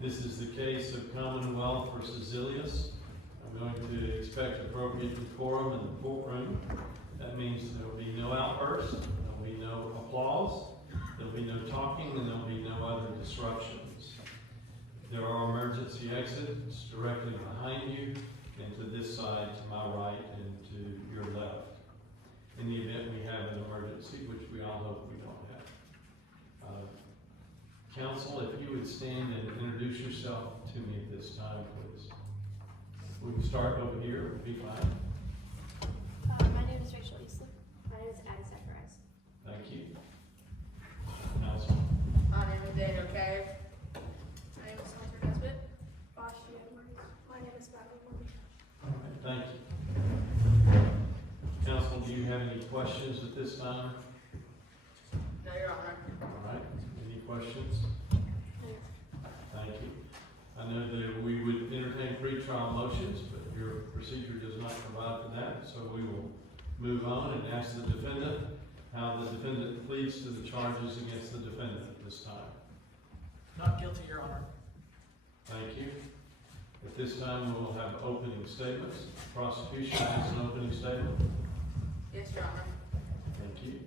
This is the case of Commonwealth versus Zillias. I'm going to expect appropriate decorum in the courtroom. That means there will be no outbursts, there will be no applause, there will be no talking, and there will be no other disruptions. There are emergency exits directly behind you, and to this side, to my right, and to your left. In the event we have an emergency, which we all hope we don't have. Counsel, if you would stand and introduce yourself to me at this time, please. We can start over here, it would be fine. My name is Rachel Eastland. My name is Addie Zacharias. Thank you. Counsel. My name is Daniel Cave. My name is Hunter Nesbitt. Gee Ogletree. My name is Bekah Hill. All right, thank you. Counsel, do you have any questions at this time? No, Your Honor. All right, any questions? Thank you. I know that we would entertain pretrial motions, but your procedure does not provide for that, so we will move on and ask the defendant how the defendant pleads to the charges against the defendant at this time. Not guilty, Your Honor. Thank you. At this time, we will have opening statements. Prosecution has an opening statement. Yes, Your Honor. Thank you.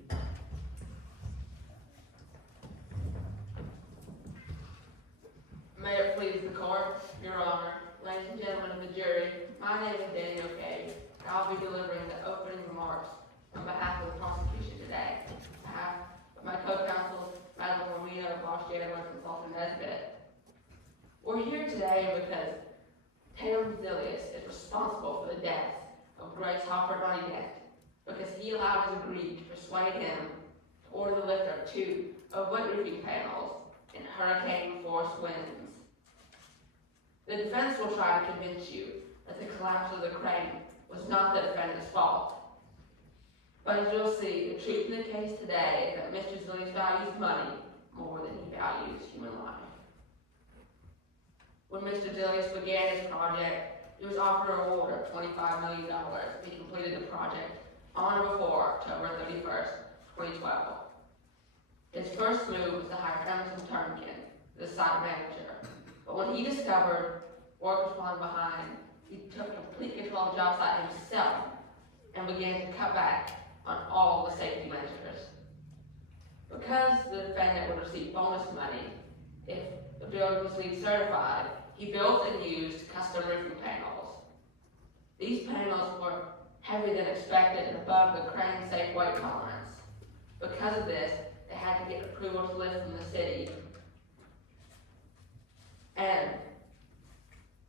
May it please the court, Your Honor, ladies and gentlemen of the jury, my name is Daniel Cave, and I'll be delivering the opening remarks on behalf of the prosecution today. On behalf of my co-counsel, Madam Romina, Gee Ogletree, and Sultan Nesbitt. We're here today because Zillias is responsible for the death of Grace Hopper Bonnet because he allowed his greed to persuade him to order the lift of 2 wet roofing panels in hurricane-force winds. The defense will try to convince you that the collapse of the crane was not the defendant's fault. But as you'll see, the truth in the case today is that Mr. Zillias values money more than he values human life. When Mr. Zillias began his project, he was offered a reward of $25 million if he completed the project on or before October 31st, 2012. His first move was to hire Emerson Turnkin, the site manager. But when he discovered work was falling behind, he took complete control of the job site himself and began to cut back on all the safety measures. Because the defendant would receive bonus money if the building was LEED certified, he built and used custom roofing panels. These panels were heavier than expected and above the crane safe weight tolerance. Because of this, they had to get approval to lift from the city. And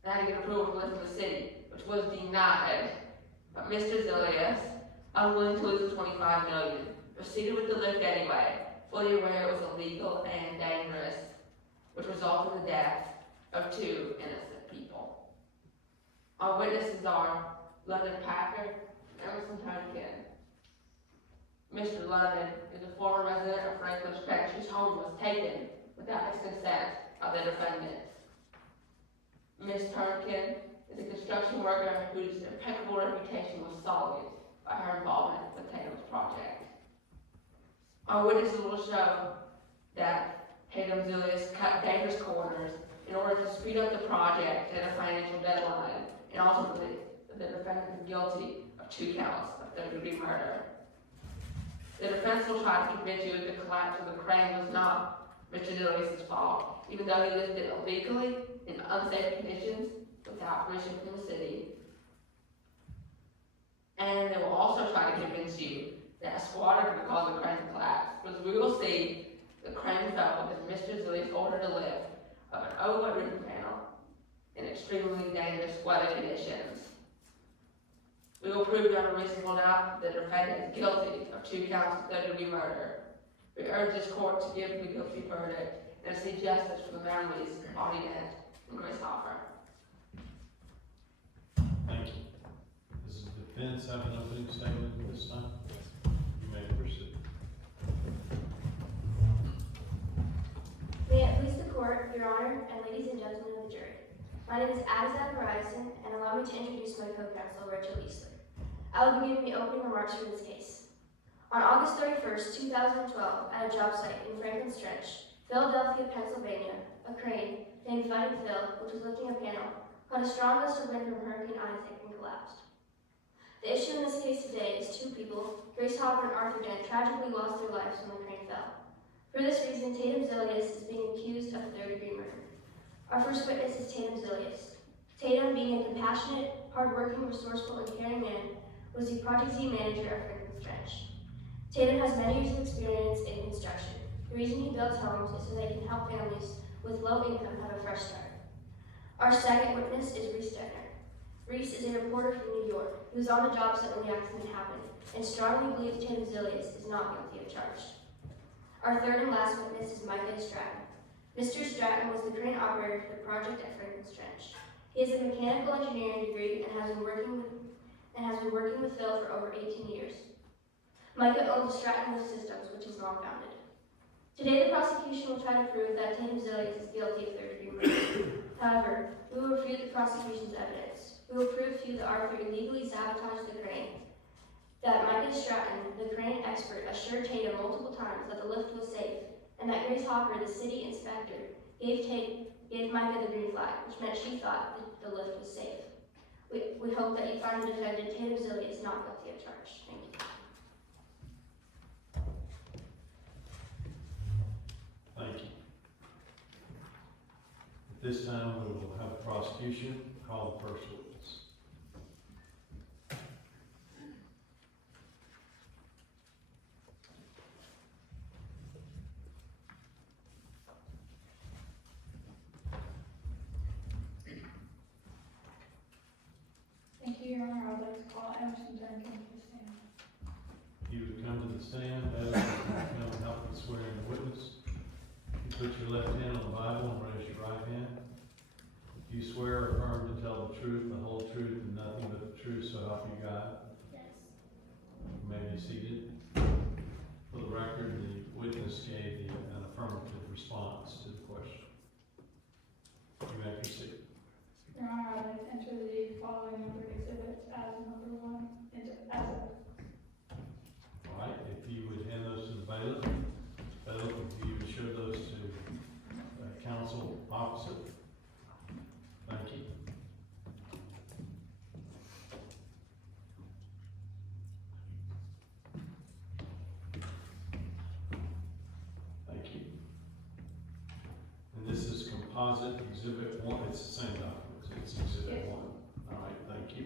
they had to get approval to lift from the city, which was denied. But Mr. Zillias, unwilling to lose the $25 million, proceeded with the lift anyway, fully aware it was illegal and dangerous, which resulted in the death of 2 innocent people. Our witnesses are London Packer and Emerson Turnkin. Mr. London is a former resident of Franklin Stretch whose home was taken without his consent of the defendant. Ms. Turnkin is a construction worker whose impeccable reputation was sullied by her involvement with Tatum's project. Our witnesses will show that Zillias cut dangerous corners in order to speed up the project and a financial deadline, and ultimately the defendant is guilty of 2 counts of third-degree murder. The defense will try to convince you that the collapse of the crane was not Mr. Zillias' fault, even though he lifted it illegally in unsafe conditions without permission from the city. And they will also try to convince you that a squatter could cause the crane to collapse, because we will see the crane fell because Mr. Zillias ordered a lift of an wet roofing panel in extremely dangerous weather conditions. We will prove beyond a reasonable doubt that the defendant is guilty of 2 counts of third-degree murder. We urge this court to give the guilty verdict and seek justice for the families of Bonnet and Grace Hopper. Thank you. Does the defense have an opening statement at this time? You may proceed. May it please the court, Your Honor, and ladies and gentlemen of the jury. My name is Addie Zacharias, and allow me to introduce my co-counsel, Rachel Eastland. I will be giving the opening remarks for this case. On August 31st, 2012, at a job site in Franklin Stretch, Philadelphia, Pennsylvania, a crane named Fighting Phil, which was lifting a panel, caught a strong gust of wind from Hurricane Isaac and collapsed. The issue in this case today is two people, Grace Hopper and Arthur Dent, tragically lost their lives when the crane fell. For this reason, Tatum Zillias is being accused of third-degree murder. Our first witness is Tatum Zillias. Tatum, being a compassionate, hardworking, resourceful, and caring man, was the Project Z manager of Franklin's Trench. Tatum has many years of experience in construction. The reason he builds homes is so they can help families with low income have a fresh start. Our second witness is Reese Detner. Reese is a reporter from New York who was on the job site when the accident happened and strongly believes Tatum Zillias is not guilty of charge. Our third and last witness is Micah Stratton. Mr. Stratton was the crane operator for the project at Franklin's Trench. He has a mechanical engineering degree and has been working with Phil for over 18 years. Micah owns Stratton Lift Systems, which is non-founded. Today, the prosecution will try to prove that Tatum Zillias is guilty of third-degree murder. However, we will refute the prosecution's evidence. We will prove to you that Arthur illegally sabotaged the crane, that Micah Stratton, the crane expert, assured Tatum multiple times that the lift was safe, and that Grace Hopper, the city inspector, gave Micah the green flag, which meant she thought that the lift was safe. We hope that you find the defendant, Tatum Zillias, not guilty of charge. Thank you. Thank you. At this time, we will have the prosecution call the first witness. Thank you, Your Honor. I would like to call Emerson Duncan to the stand. You would come to the stand, as you help with swearing the witness. You put your left hand on the Bible and raise your right hand. Do you swear or affirm to tell the truth, the whole truth, and nothing but the truth, so help you God? Yes. You may be seated. For the record, the witness gave an affirmative response to the question. You may proceed. Your Honor, I would like to enter the following numbered exhibits as number 1 into as a. All right, if you would hand those to the bailiff. Bailiff, if you would show those to counsel opposite. Thank you. Thank you. And this is composite exhibit 1. It's the same document. It's exhibit 1. All right, thank you.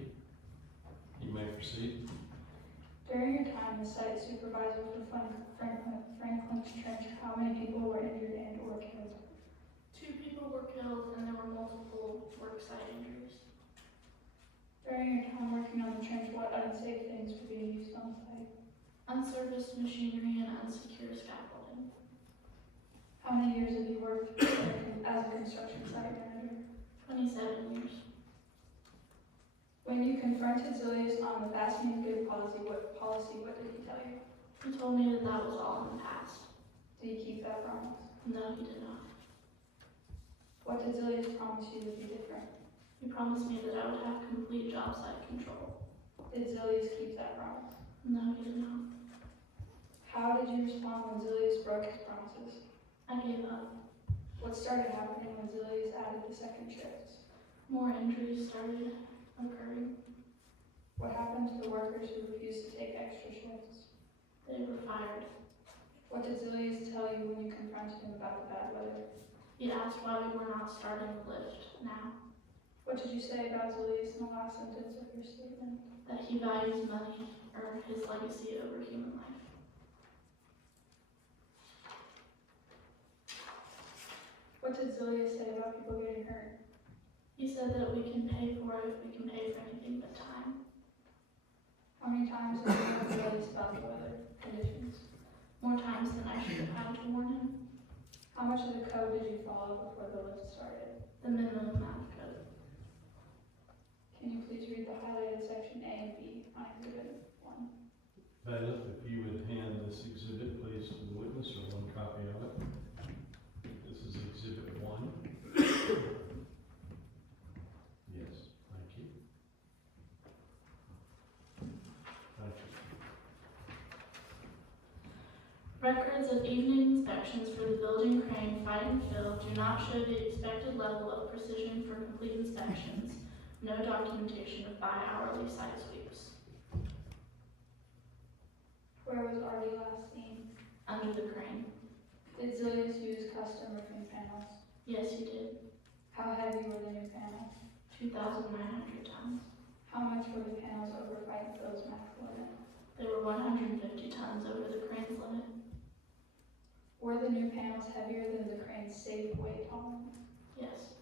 You may proceed. During your time as site supervisor for Franklin's Trench, how many people were injured and or killed? 2 people were killed and there were multiple worksite injuries. During your time working on the trench, what unsafe things were being used on site? Unserviced machinery and unsecure scaffolding. How many years have you worked as a construction site manager? 27 years. When you confronted Zillias on the Daphene Alt what did he tell you? He told me that that was all in the past. Did he keep that promise? No, he did not. What did Zillias promise you would be different? He promised me that I would have complete job site control. Did Zillias keep that promise? No, he did not. How did you respond when Zillias broke his promises? I gave up. What started happening when Zillias added the second shifts? More injuries started occurring. What happened to the workers who refused to take extra shifts? They were fired. What did Zillias tell you when you confronted him about the bad weather? He asked why we were not starting the lift now. What did you say about Zillias in the last sentence of your statement? That he values money or his legacy over human life. What did Zillias say about people getting hurt? He said that we can pay for it if we can pay for anything but time. How many times have you warned Zillias about the weather conditions? More times than I should have had to warn him. How much of the code did you follow before the lift started? The minimum amount of code. Can you please read the highlighted section A and B on exhibit 1? Bailiff, if you would hand this exhibit, please, to the witness, or one copy of it. This is exhibit 1. Yes, thank you. Thank you. Records of evening inspections for the building crane fight and fill do not show the expected level of precision for complete inspections. No documentation of bi-hourly site sweeps. Where was Artie last seen? Under the crane. Did Zillias use custom roofing panels? Yes, he did. How heavy were the new panels? 2,900 tons. How much were the panels over fight and fill's max limit? They were 150 tons over the crane's limit. Were the new panels heavier than the crane's safe weight tolerance? Yes.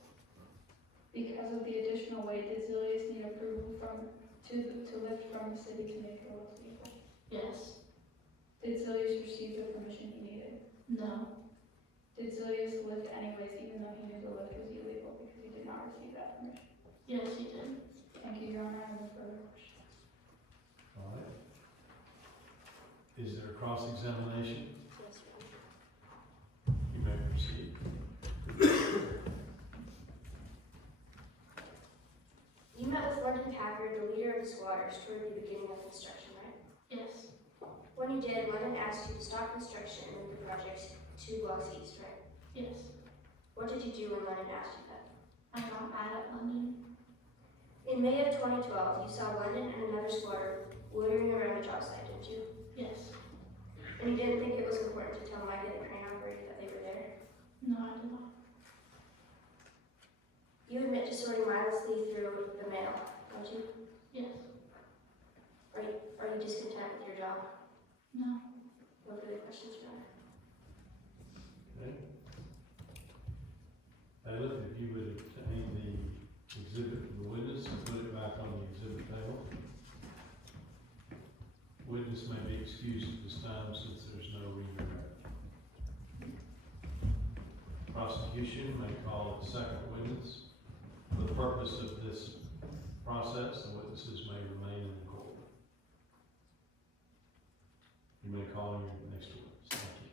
Because of the additional weight, did Zillias need approval to lift from the city to make it look legal? Yes. Did Zillias receive the permission he needed? No. Did Zillias lift anyways, even though he knew the lift was illegal because he did not receive that permission? Yes, he did. Thank you, Your Honor. I have no further questions. All right. Is there a cross-examination? Yes, sir. You may proceed. You met with London Packard, the leader of the squatters, toward the beginning of construction, right? Yes. When you did, London asked you to stop construction and move the project 2 blocks east, right? Yes. What did you do when London asked you that? I got mad at London. In May of 2012, you saw London and another squatter loitering around the job site, didn't you? Yes. And you didn't think it was important to tell Micah the crane operator that they were there? No, I did not. You admit to sorting mindlessly through the mail, don't you? Yes. Are you discontent with your job? No. No further questions, Your Honor. Okay. Bailiff, if you would obtain the exhibit from the witness and put it back on the exhibit table. Witness may be excused at this time since there's no redirect. Prosecution may call a second witness. For the purpose of this process, the witnesses may remain in the court. You may call your next witness. Thank you.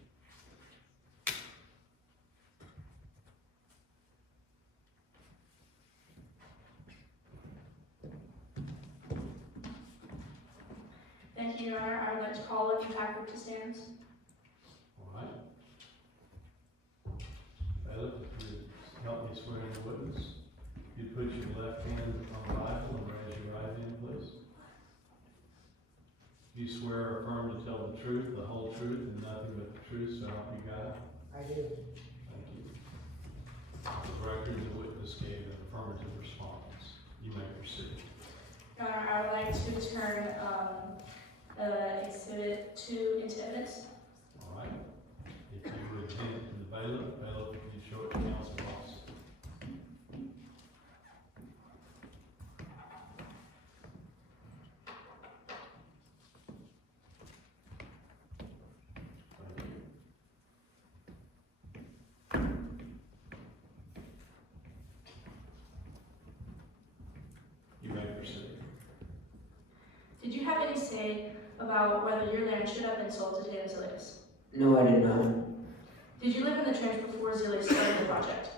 Thank you, Your Honor. I would like to call London Packard to stand. All right. Bailiff, if you would help me swear in the witness. You put your left hand on the Bible and raise your right hand, please. You swear or affirm to tell the truth, the whole truth, and nothing but the truth, so help you God? I do. Thank you. For the record, the witness gave an affirmative response. You may proceed. Your Honor, I would like to turn Exhibit 2 into evidence. All right. If you would hand it to the bailiff, bailiff, if you show it to counsel officer. Thank you. You may proceed. Did you have any say about whether your land should have been sold to Tatum Zillias? No, I did not. Did you live in the trench before Zillias started the project?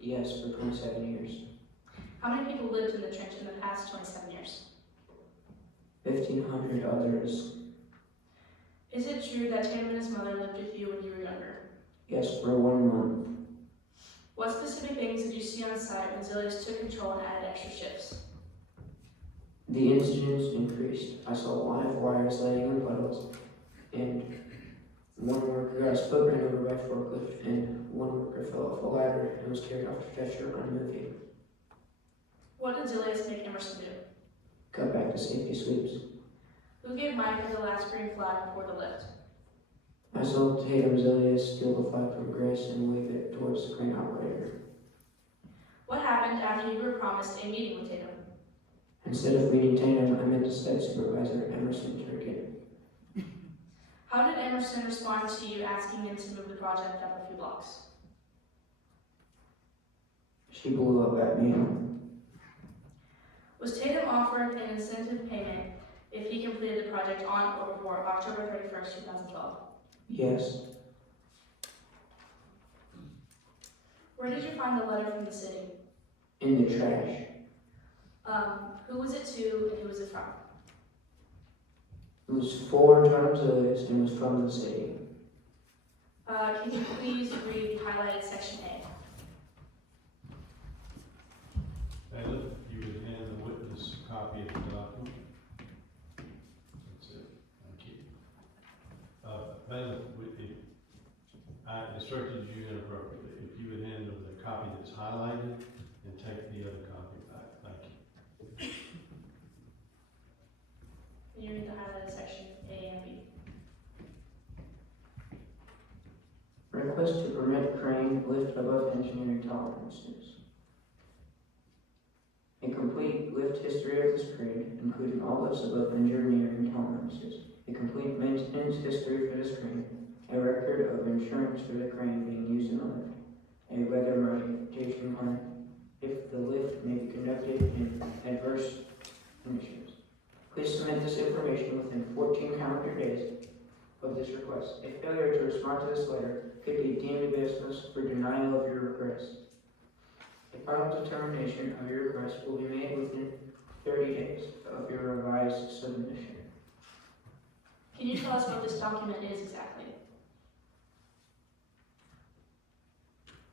Yes, for 27 years. How many people lived in the trench in the past 27 years? 1,500 others. Is it true that Tatum and his mother lived with you when you were younger? Yes, for 1 month. What specific things did you see on site when Zillias took control and added extra shifts? The incidents increased. I saw live wires laying in puddles, and one worker got his foot ran over by forklift, and one worker fell off a ladder and was carried off a stretcher unmoving. What did Zillias make Emerson do? Cut back to safety sweeps. Who gave Micah the last green flag before the lift? I saw Tatum Zillias steal the flag from Grace and wave it towards the crane operator. What happened after you were promised a meeting with Tatum? Instead of meeting Tatum, I met the site supervisor, Emerson Turkin. How did Emerson respond to you asking him to move the project up a few blocks? She blew up at me. Was Tatum offered an incentive payment if he completed the project on or before October 31st, 2012? Yes. Where did you find the letter from the city? In the trash. Who was it to and who was it from? It was for Tatum Zillias and was from the city. Can you please read the highlighted section A? Bailiff, you would hand the witness a copy of the document. That's it. Thank you. Bailiff, I instructed you inappropriately. If you would hand over the copy that's highlighted and take the other copy back. Thank you. Can you read the highlighted section A and B? Request to permit crane lift above engineering tolerances. A complete lift history of this crane, including all lifts above engineering tolerances. A complete maintenance history for this crane. A record of insurance for the crane being used in the lift. A weather mitigation plan if the lift may be conducted in adverse conditions. Please submit this information within 14 calendar days of this request. A failure to respond to this letter could be deemed business for denial of your request. A final determination of your request will be made within 30 days of your revised submission. Can you tell us what this document is exactly?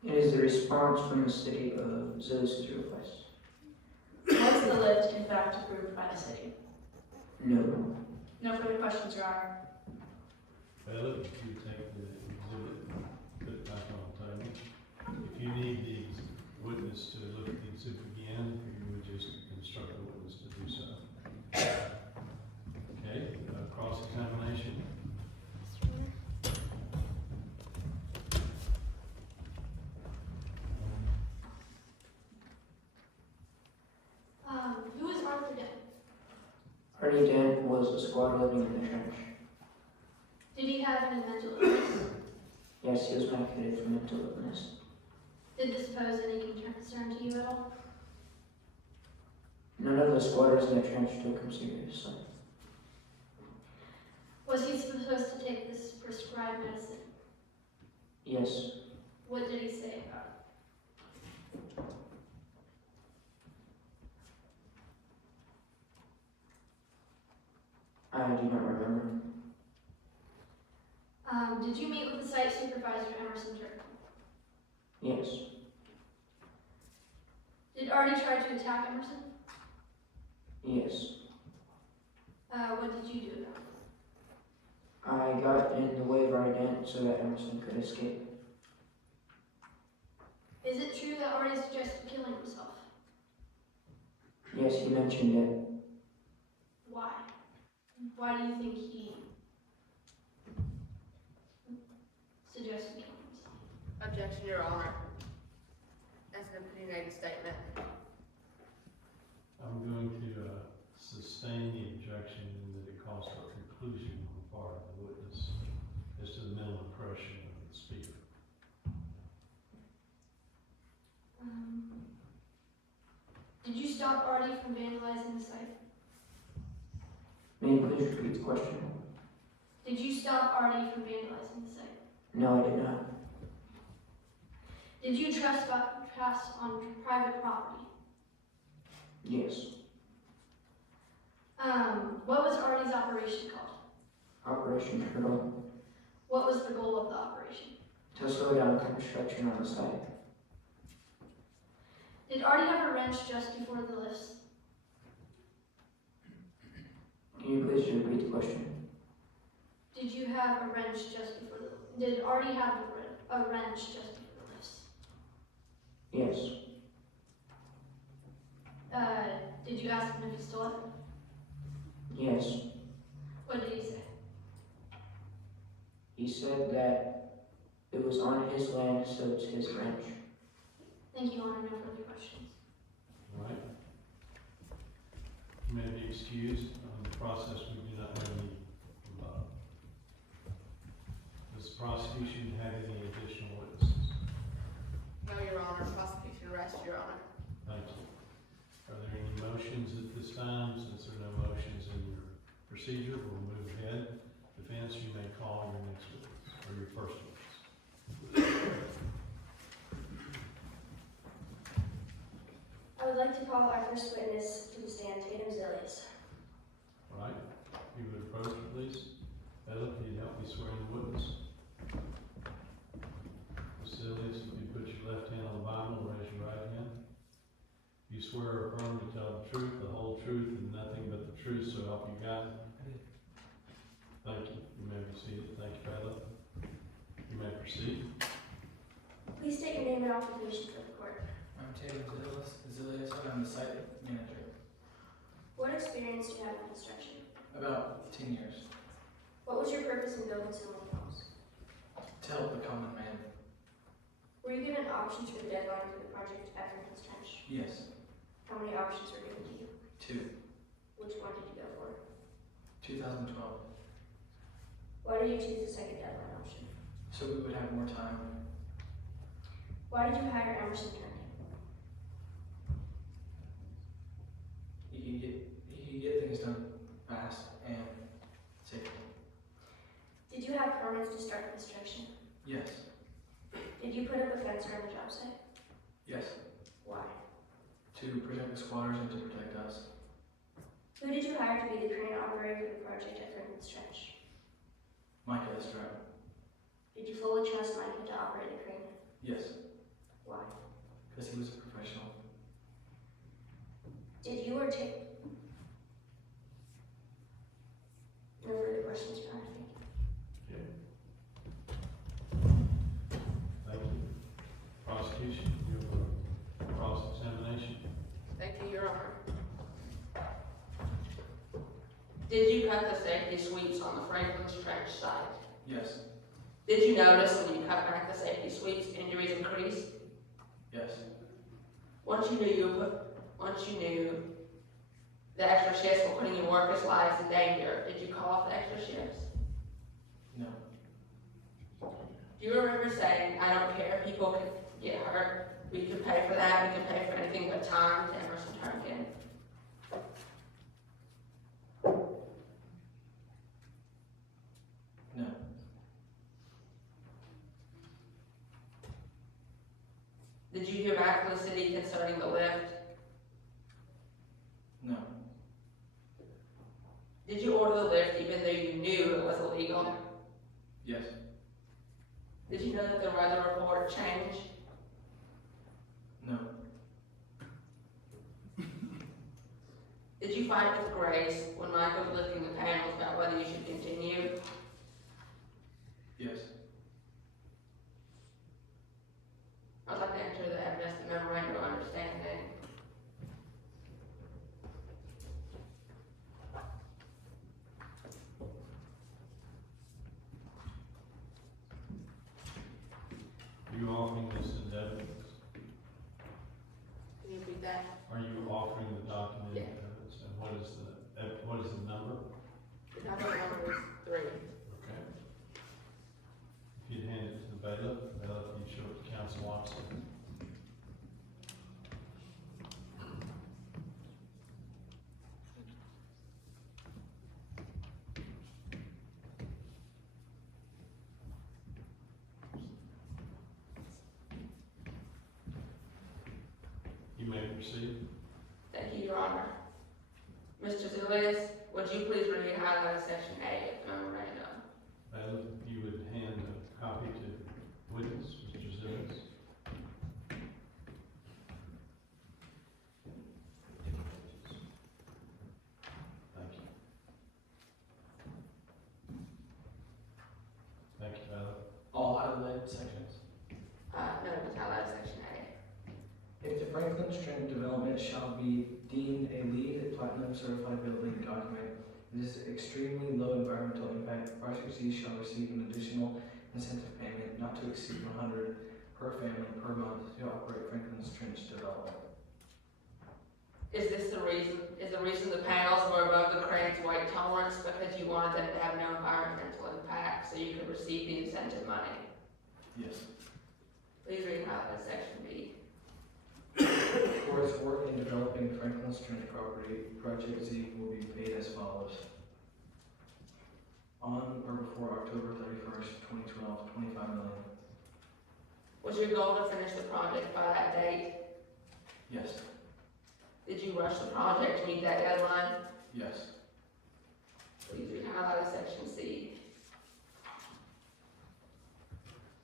It is the response from the city of Zillias' request. Was the lift in fact approved by the city? No. No further questions, Your Honor. Bailiff, if you take the exhibit and put it back on the table. If you need the witness to look at the exhibit again, you would just instruct the witness to do so. Okay, cross-examination. Who is Arthur Dent? Artie Dent was a squad living in the trench. Did he have any mental illness? Yes, he was medicated for mental illness. Did this pose any concern to you at all? None of the squatters in the trench took him seriously. Was he supposed to take this prescribed medicine? Yes. What did he say about it? I do not remember. Did you meet with the site supervisor, Emerson Turk? Yes. Did Artie try to attack Emerson? Yes. What did you do about it? I got in the way of Artie Dent so that Emerson could escape. Is it true that Artie suggested killing himself? Yes, he mentioned it. Why? Why do you think he suggested killing himself? Objection, Your Honor. That's an opinionated statement. I'm going to sustain the objection in that it calls for a conclusion on the part of the witness as to the mental impression of the speaker. Did you stop Artie from vandalizing the site? May you please repeat the question? Did you stop Artie from vandalizing the site? No, I did not. Did you trespass on private property? Yes. What was Artie's operation called? Operation Turtle. What was the goal of the operation? To slow down construction on the site. Did Artie have a wrench just before the lifts? Can you please repeat the question? Did you have a wrench just before the? Did Artie have a wrench just before the lifts? Yes. Did you ask him if he stole it? Yes. What did he say? He said that it was on his land, so it's his wrench. Thank you, Your Honor. No further questions. All right. You may be excused. On the process, we do not have any. Does the prosecution have any additional witnesses? No, Your Honor. Prosecution rests, Your Honor. Thank you. Are there any motions at this time? Since there are no motions in your procedure, we'll move ahead. Defense, you may call your next witness, or your first witness. I would like to call our first witness to the stand, Tatum Zillias. All right, you would approach, please. Ella, can you help me swear in the witness? swear or affirm to tell the truth, the whole truth, and nothing but the truth, so help you God? Thank you. You may be seated. Thank you, Bella. You may proceed. Please state your name and occupation for the court. I'm Zillias, and I'm the site manager. What experience do you have in construction? About 10 years. What was your purpose in building so many homes? To help the common man. Were you given options for the deadline for the project at Franklin's Trench? Yes. How many options were given to you? 2. Which one did you go for? 2012. Why did you choose the second deadline option? So we would have more time. Why did you hire Emerson Turner? You can get things done fast and safely. Did you have permits to start construction? Yes. Did you put up a fence around the job site? Yes. Why? To protect the squatters and to protect us. Who did you hire to be the crane operator for the project at Franklin's Trench? Micah Estrada. Did you fully trust Micah to operate the crane? Yes. Why? Because he was a professional. Did you or take... No further questions, Your Honor. Thank you. Okay. Thank you. Prosecution, you have a cross-examination. Thank you, Your Honor. Did you cut the safety sweeps on the Franklin's Trench site? Yes. Did you notice when you cut back the safety sweeps, injuries increased? Yes. Once you knew the extra shifts were putting your workers' lives in danger, did you call off the extra shifts? No. Do you remember saying, I don't care if people can get hurt, we can pay for that, we can pay for anything but time to Emerson Turnkin? No. Did you hear back from the city concerning the lift? No. Did you order the lift even though you knew it was illegal? Yes. Did you know that the weather report changed? No. Did you fight with Grace when Mike was lifting the panels about whether you should continue? Yes. I'd like to enter the evidence, the memorandum of understanding. Are you offering this in evidence? Can you read that? Are you offering the document in Yeah. evidence? And what is the number? The number is 3. Okay. If you'd hand it to the bailiff, you show it to council officer. You may proceed. Thank you, Your Honor. Mr. Zillias, would you please read and highlight section A of the memorandum? Bailiff, if you would hand a copy to witness, Mr. Zillias. Thank you. Thank you, Bailiff. All highlighted sections. No, just highlight section A. If the Franklin Trench development shall be deemed a LEED Platinum certified building document, it is extremely low environmental impact. Properties shall receive an additional incentive payment not to exceed $100 per family per month to operate Franklin's Trench development. Is the reason the panels were above the crane's weight tolerance because you wanted them to have no environmental impact so you could receive the incentive money? Yes. Please read and highlight section B. For its work in developing Franklin's Trench property, Project Z will be paid as follows. On or before October 31st, 2012, $25 million. Was your goal to finish the project by that date? Yes. Did you rush the project to meet that deadline? Yes. Please read and highlight section C.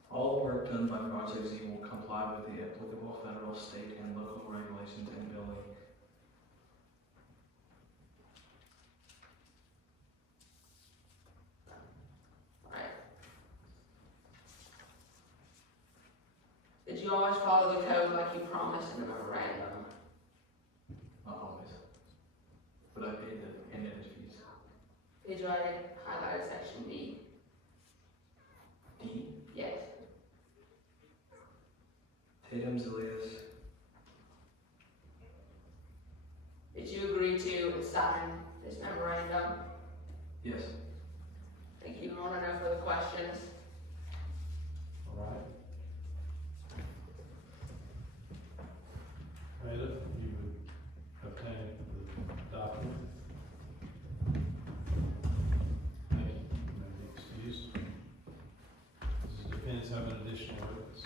All work done by Project Z will comply with the applicable federal, state, and local regulations and building Did you always follow the code like you promised in the memorandum? Not always. But I paid the attendance fees. Did you write highlighted section B? D. Yes. Tatum Zillias. Did you agree to sign this memorandum? Yes. Thank you. I want to know further questions. All right. Bailiff, you would obtain the document. Thank you. You may be excused. Does the defense have an additional witness?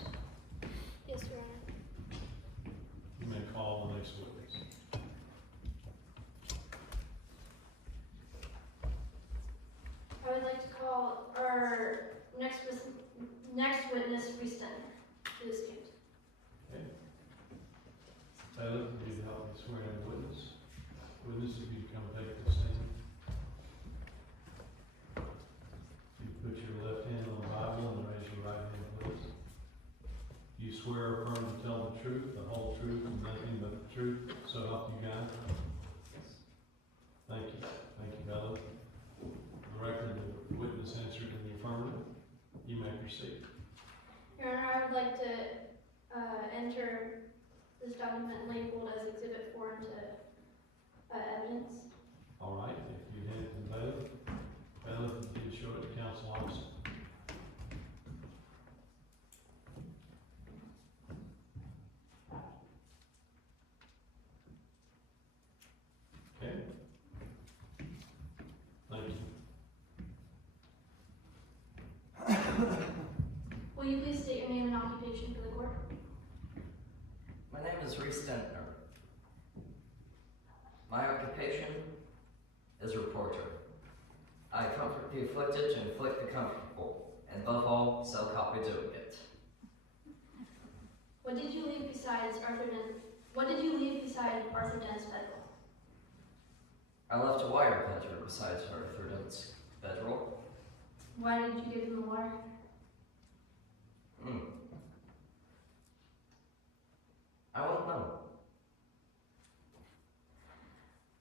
Yes, Your Honor. You may call the next witness. I would like to call our next witness, Reston, to this case. Okay. Bailiff, would you help me swear in the witness? Witness, if you come take the stand. You put your left hand on the Bible and raise your right hand, please. You swear or affirm to tell the truth, the whole truth, and nothing but the truth, so help you God? Thank you. Thank you, Bailiff. For the record, the witness answered in the affirmative. You may proceed. Your Honor, I would like to enter this document labeled as Exhibit 4 into evidence. All right, if you hand it to the bailiff, bailiff, you show it to council officer. Okay. Thank you. Will you please state your name and occupation for the court? My name is Reese Dentner. My occupation is reporter. I comfort the afflicted to inflict the comfortable, and above all, sell copy doing it. What did you leave beside Arthur Dent's bedroll? I left a wire cutter besides Arthur Dent's bedroll. Why did you give him the wire? I won't know.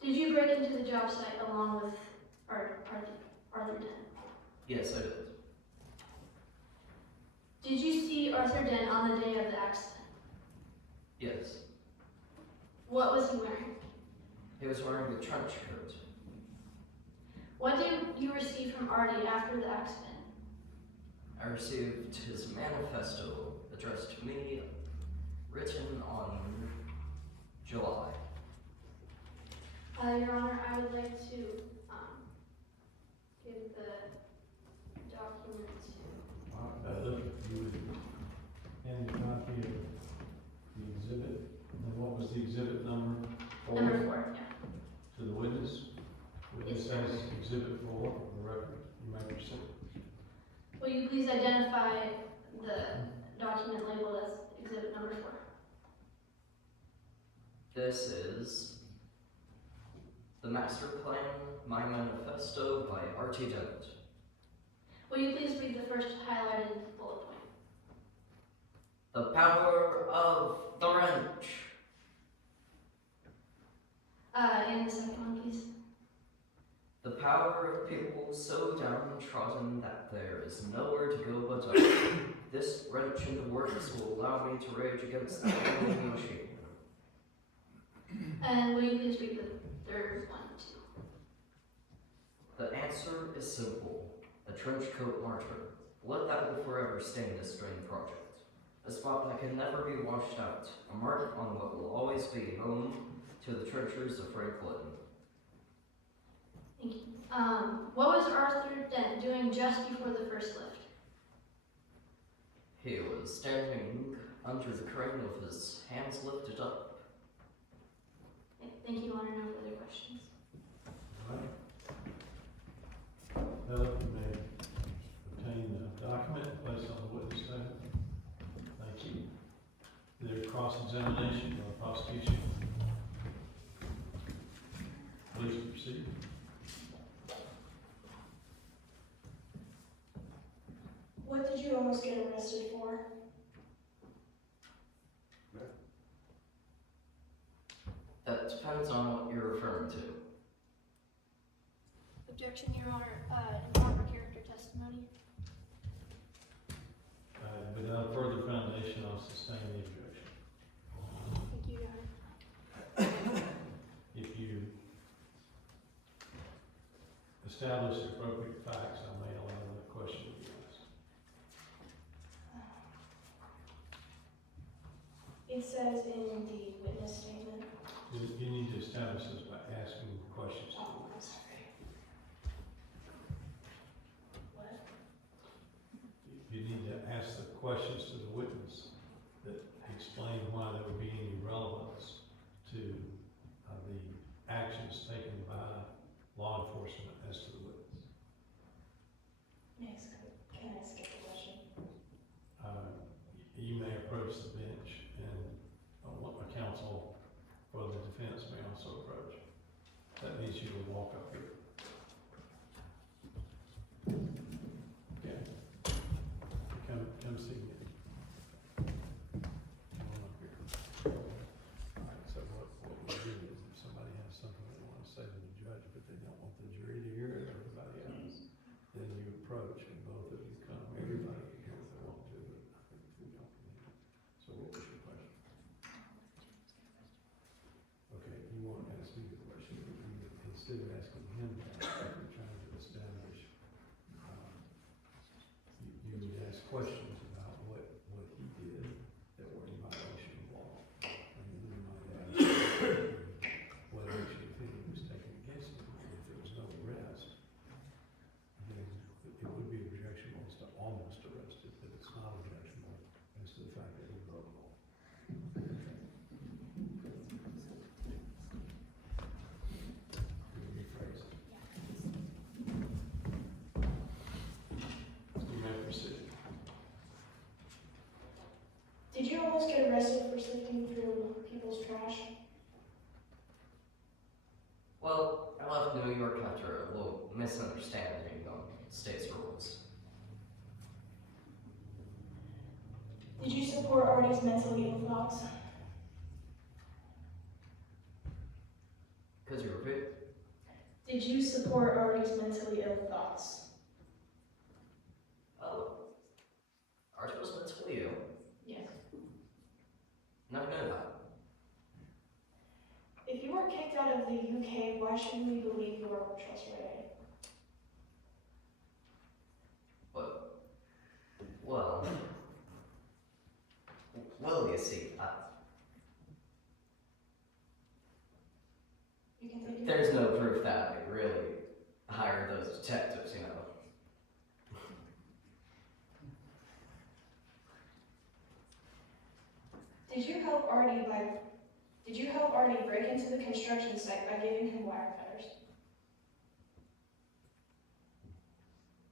Did you break into the job site along with Arthur Dent? Yes, I did. Did you see Arthur Dent on the day of the accident? Yes. What was he wearing? He was wearing a trench coat. What did you receive from Artie after the accident? I received his manifesto addressed to me, written on July. Your Honor, I would like to give the document to... All right, bailiff, if you would hand a copy of the exhibit, and what was the exhibit number? Number 4, yeah. To the witness. Witness Yes, sir. says exhibit 4 for the record. You may proceed. Will you please identify the document labeled as exhibit number 4? This is the master plan, my manifesto by R.T. Dent. Will you please read the first highlighted bullet point? The power of the wrench. And the second one, please. The power of people so downtrodden that there is nowhere to go but up. This wrench in the works will allow me to rage against the enemy machine. And will you please read the third one, too? The answer is simple. A trench coat martyr. Blood that will forever stain this strange project. A spot that can never be washed out. A mark on what will always be home to the trenchers of Franklin. Thank you. What was Arthur Dent doing just before the first lift? He was standing under the crane with his hands lifted up. Thank you, Your Honor. No further questions. All right. Bailiff, you may obtain the document, place on the witness stand. Thank you. Is there cross-examination or prosecution? Please proceed. What did you almost get arrested for? Objection, Your Honor, improper character testimony. Without further foundation, I'll sustain the objection. Thank you, Your Honor. If you establish the appropriate facts, I may allow the question to be asked. It says in the witness statement. You need to establish this by asking questions. Oh, I'm sorry. What? You need to ask the questions to the witness that explain why there would be any relevance to the actions taken by law enforcement as to the witness. Can I skip the question? You may approach the bench, and a counsel for the defense may also approach. That needs you to walk up here. Okay. Come see me. Come on up here. All right, so what we do is if somebody has something they want to say to the judge, but they don't want the jury to hear it or everybody else, then you approach and both of you come. Everybody can hear if they want to, but I think we don't need it. So what was your question? Okay, you won't ask me the question, but instead of asking him that, you're trying to establish, you would ask questions about what he did that were in violation of law. And then you might ask what action, if any, was taken against him. And if there was no arrest, then it would be objectionable as to almost arrested, but it's not objectionable as to the fact that he broke law. Rephrase it. You may proceed. Did you almost get arrested for sifting through people's trash? Well, I left New York after a little misunderstanding on state's rules. Did you support Artie's mentally ill thoughts? Could you repeat? Did you support Artie's mentally ill thoughts? Oh. Archie was mentally ill. Yes. Never knew that. If you were kicked out of the UK, why should we believe you are trustworthy? Well, you see, You can take it. there's no proof that I really hired those detectives, you know. Did you help Artie break into the construction site by giving him wire cutters?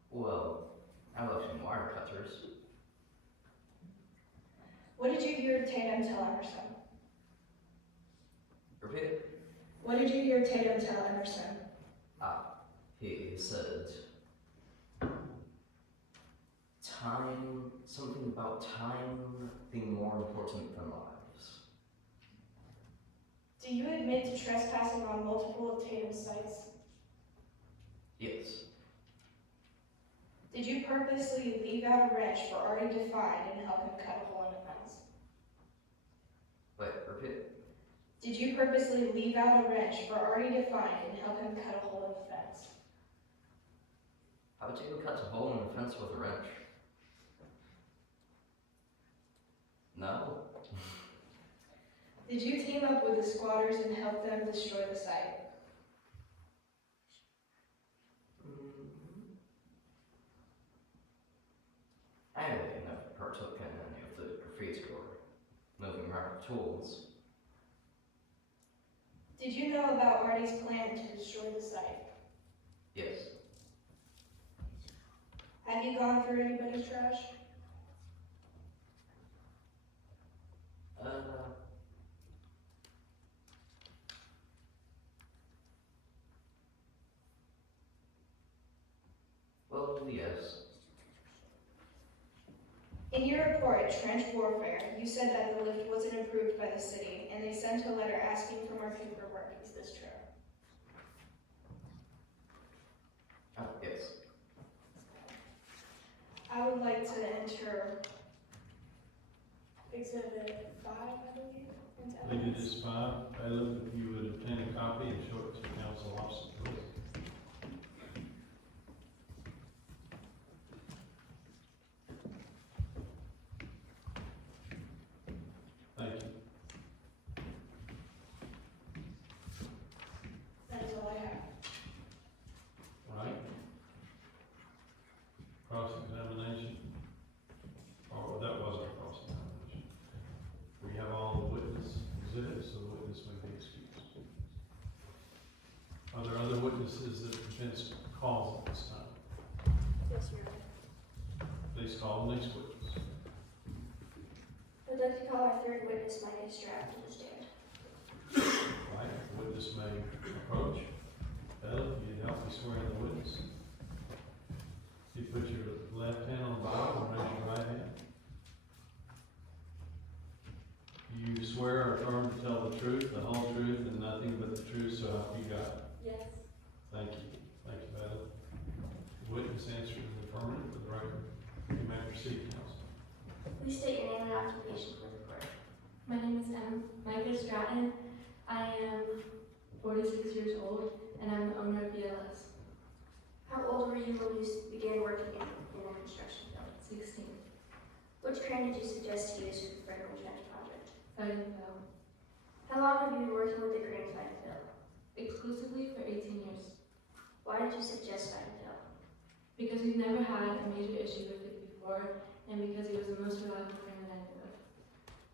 Well, I left him wire cutters. What did you hear Tatum tell Emerson? Repeat? What did you hear Tatum tell Emerson? He said, something about time being more important than lives. Do you admit to trespassing on multiple of Tatum's sites? Yes. Did you purposely leave out a wrench for Artie to find and help him cut a hole in the fence? Wait, repeat? Did you purposely leave out a wrench for Artie to find and help him cut a hole in the fence? How would you cut a hole in the fence with a wrench? No. Did you team up with the squatters and help them destroy the site? I never partook in any of the graffiti or moving around tools. Did you know about Artie's plan to destroy the site? Yes. Have you gone through anybody's trash? Well, yes. In your report, Trench Warfare, you said that the lift wasn't approved by the city, and they sent a letter asking for more paperwork. Is this true? is 5. Bailiff, if you would obtain a copy and show it to the council officer, please. Thank you. That is all I have. All right. Cross-examination. Oh, that wasn't a cross-examination. We have all the witness exhibits, so the witness may be excused. Are there other witnesses that the defense calls at this time? Yes, Your Honor. Please call the next witness. I'd like to call our third witness, Micah Stroud, to the stand. All right, the witness may approach. Bailiff, you help me swear in the witness. You put your left hand on the Bible and raise your right hand. You swear or affirm to tell the truth, the whole truth, and nothing but the truth, so help you God. Yes. Thank you. Thank you, Bailiff. The witness answered in the affirmative for the record. You may proceed, counsel. Please state your name and occupation for the court. My name is Micah Stratton. I am 46 years old, and I'm the owner of BLS. How old were you when you began working in the construction field? 16. Which crane did you suggest to use for the Franklin Trench project? Weaverville. How long have you been working with the crane Fight and Fill? Exclusively for 18 years. Why did you suggest Fight and Fill? Because we've never had a major issue with it before, and because it was the most reliable crane that I knew of.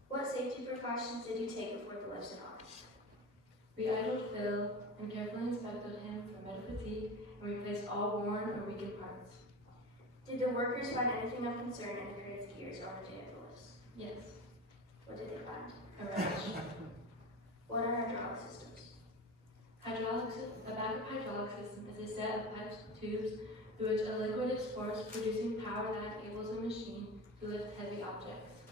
What safety precautions did you take before the lifts in August? We idled Phil and carefully inspected him for metal fatigue and replaced all worn or weakened parts. Did the workers find anything of concern in the crane's gears or on the day of the lifts? Yes. What did they find? A wrench. What are hydraulic systems? A backup hydraulic system is a set of pipes tubes through which a liquid is forced, producing power that enables a machine to lift heavy objects.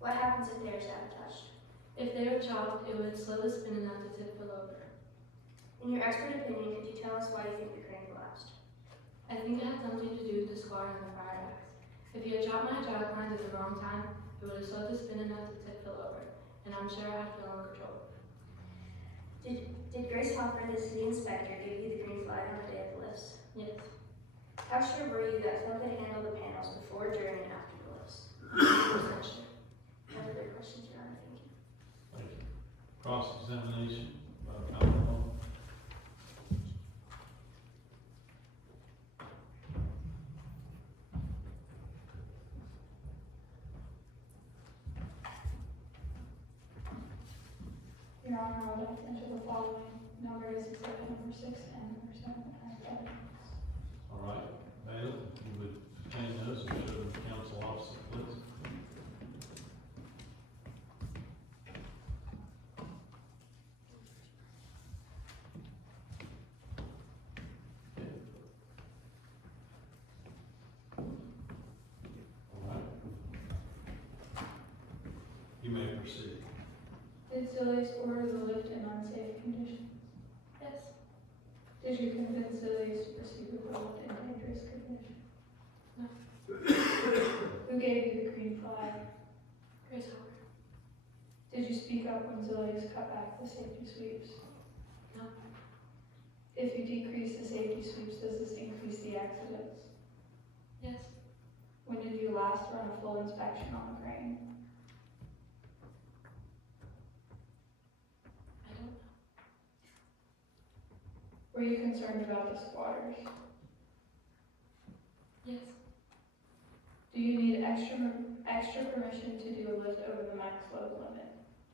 What happens if they are sabotaged? If they were chopped, it would slow the spin enough to tip Phil over. In your expert opinion, could you tell us why you think the crane collapsed? I think it had something to do with the squatter and the fire axe. If he had chopped my hydraulic lines at the wrong time, it would have slowed the spin enough to tip Phil over, and I'm sure I have Phil under control. Did Grace Hopper, the city inspector, give you the green flag on the day of the lifts? Yes. How sure were you that Phil could handle the panels before, during, and after the lifts? 100% sure. No further questions, Your Honor. Thank you. Thank you. Cross-examination by counsel. Your Honor, I would like to enter the following numbers, except number 6 and number 7 as evidence. All right, Bailiff, if you would obtain those and show them to council officer, please. All right. You may proceed. Did Zillias order the lift in unsafe conditions? Yes. Did you convince Zillias to proceed with the lift in dangerous conditions? No. Who gave you the green flag? Grace Hopper. Did you speak up when Zillias cut back the safety sweeps? No. If you decrease the safety sweeps, does this increase the accidents? Yes. When did you last run a full inspection on the crane? I don't know. Were you concerned about the squatters? Yes. Do you need extra permission to do a lift over the max load limit?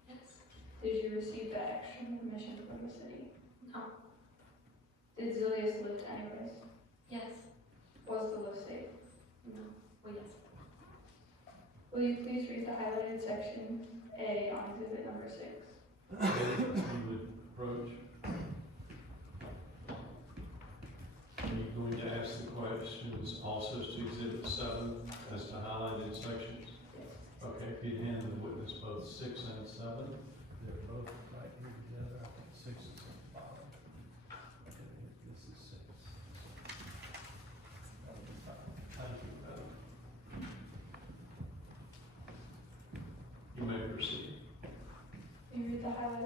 Yes. Did you receive that extra permission from the city? No. Did Zillias lift anyways? Yes. Was the lift safe? No. Well, yes. Will you please read the highlighted section A on exhibit number 6? Bailiff, if you would approach. Are you going to ask the questions also to exhibit 7 as to highlighted sections? Okay, if you'd hand the witness both 6 and 7. They're both right here together. I think 6 is on the bottom. Okay, this is 6. Thank you, Bailiff. You may proceed. You read the highlighted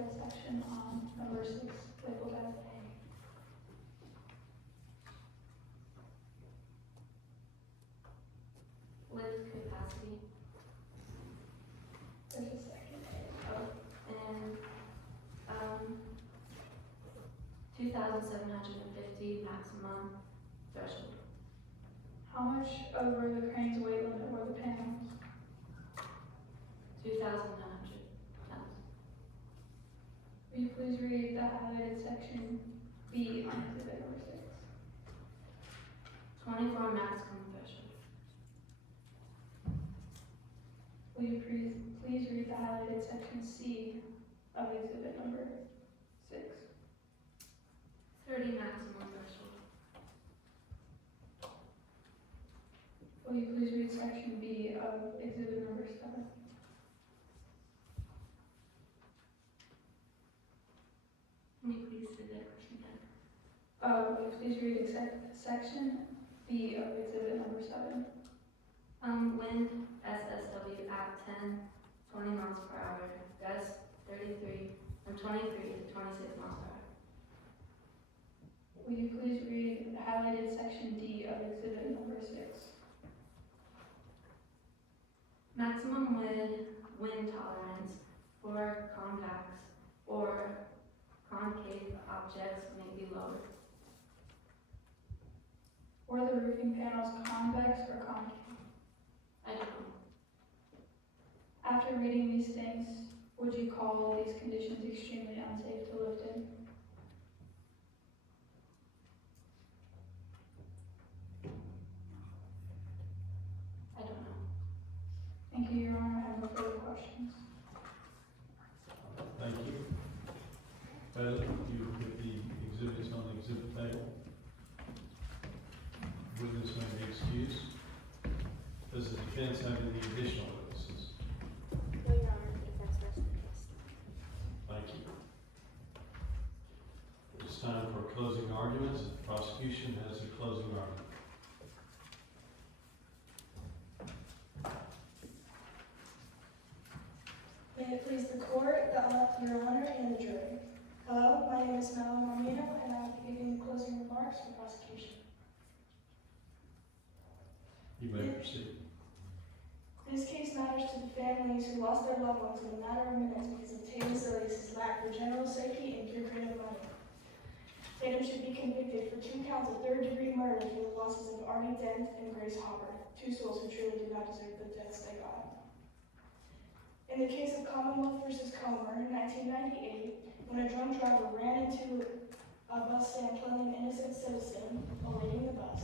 $2,750 maximum threshold. How much over the crane's weight limit were the panels? 2,900 pounds. Will you please read the highlighted section B on exhibit number 6? 24 maximum threshold. Will you please read the highlighted section C of exhibit number 6? 30 maximum threshold. Will you please read section B of exhibit number 7? Can you please say that question again? Will you please read section B of exhibit number 7? Wind SSW at 10, 20 miles per hour, gust 23, from 23 to 26 miles per hour. Will you please read the highlighted section D of exhibit number 6? Maximum wind tolerance for convex or concave objects may be lowered. Were the roofing panels convex or concave? I don't know. After reading these things, would you call these conditions extremely unsafe to live in? I don't know. Thank you, Your Honor. I have no further questions. Thank you. Tyler, you get the exhibits on the exhibit table. Witness may be excused. Does the defense have any additional witnesses? No, Your Honor, the defense rests the case. Thank you. It's time for closing arguments. The prosecution has a closing argument. May it please the court, Your Honor, and the jury. Hello, my name is Mel Marmino, and I will be giving closing remarks for prosecution. You may proceed. This case matters to the families who lost their loved ones in a matter of minutes because of Tatum Zillias' lack for general safety and pure of money. Tatum should be convicted for 2 counts of third-degree murder for the losses of Aubry Good and Grace Hopper, 2 souls who truly did not deserve the deaths they got. In the case of Commonwealth versus Comer in 1998, when a drunk driver ran into a bus stand killing an innocent citizen awaiting the bus.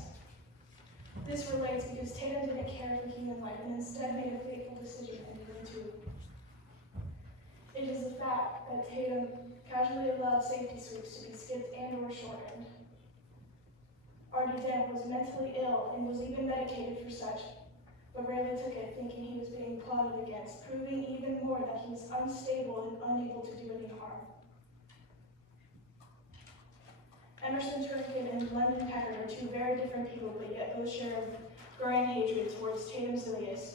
This relates because Tatum didn't care for human life and instead made a fateful decision and did it too. It is a fact that Tatum casually allowed safety sweeps to be skipped and or shortened. Aubry Good was mentally ill and was even medicated for such, but rarely took it, thinking he was being plotted against, proving even more that he was unstable and unable to do any harm. Emerson Turkin and London Packard are 2 very different people, but yet both share a growing hatred towards Tatum Zillias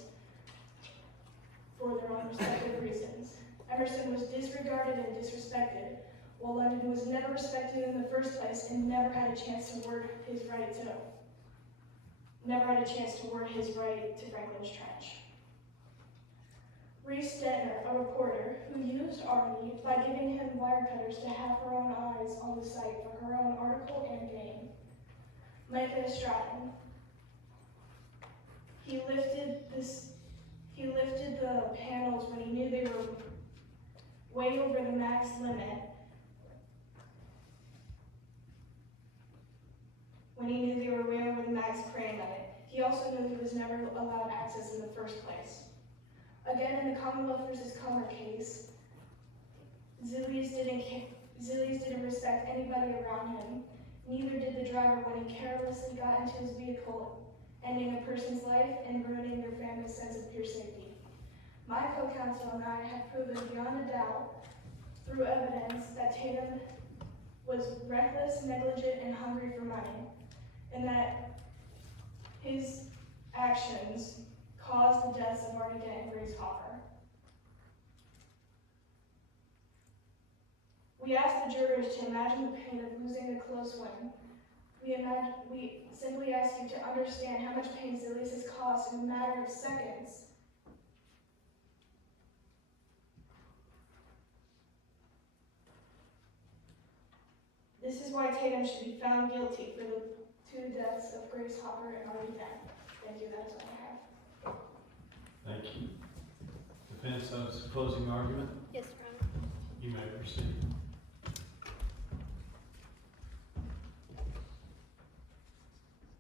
for their own respective reasons. Emerson was disregarded and disrespected, while London was never respected in the first place and never had a chance to word his right to Franklin's Trench. Reese Dentner, a reporter who used Aubry by giving him wire cutters to have her own eyes on the site for her own article and game. Micah Stratton. He lifted the panels when he knew they were way over the max limit. Crane limit. He also knew he was never allowed access in the first place. Again, in the Commonwealth versus Comer case, Zillias didn't respect anybody around him. Neither did the driver when he carelessly got into his vehicle, ending a person's life and ruining their family's sense of pure safety. My co-counsel and I have proven beyond a doubt, through evidence, that Tatum was reckless, negligent, and hungry for money, and that his actions caused the deaths of Aubry Good and Grace Hopper. We asked the jurors to imagine the pain of losing a close one. We simply ask you to understand how much pain Zillias has caused in a matter of seconds. This is why Tatum should be found guilty for the 2 deaths of Grace Hopper and Aubry Good. Thank you, that is all I have. Thank you. Defense, closing argument? Yes, Your Honor. You may proceed.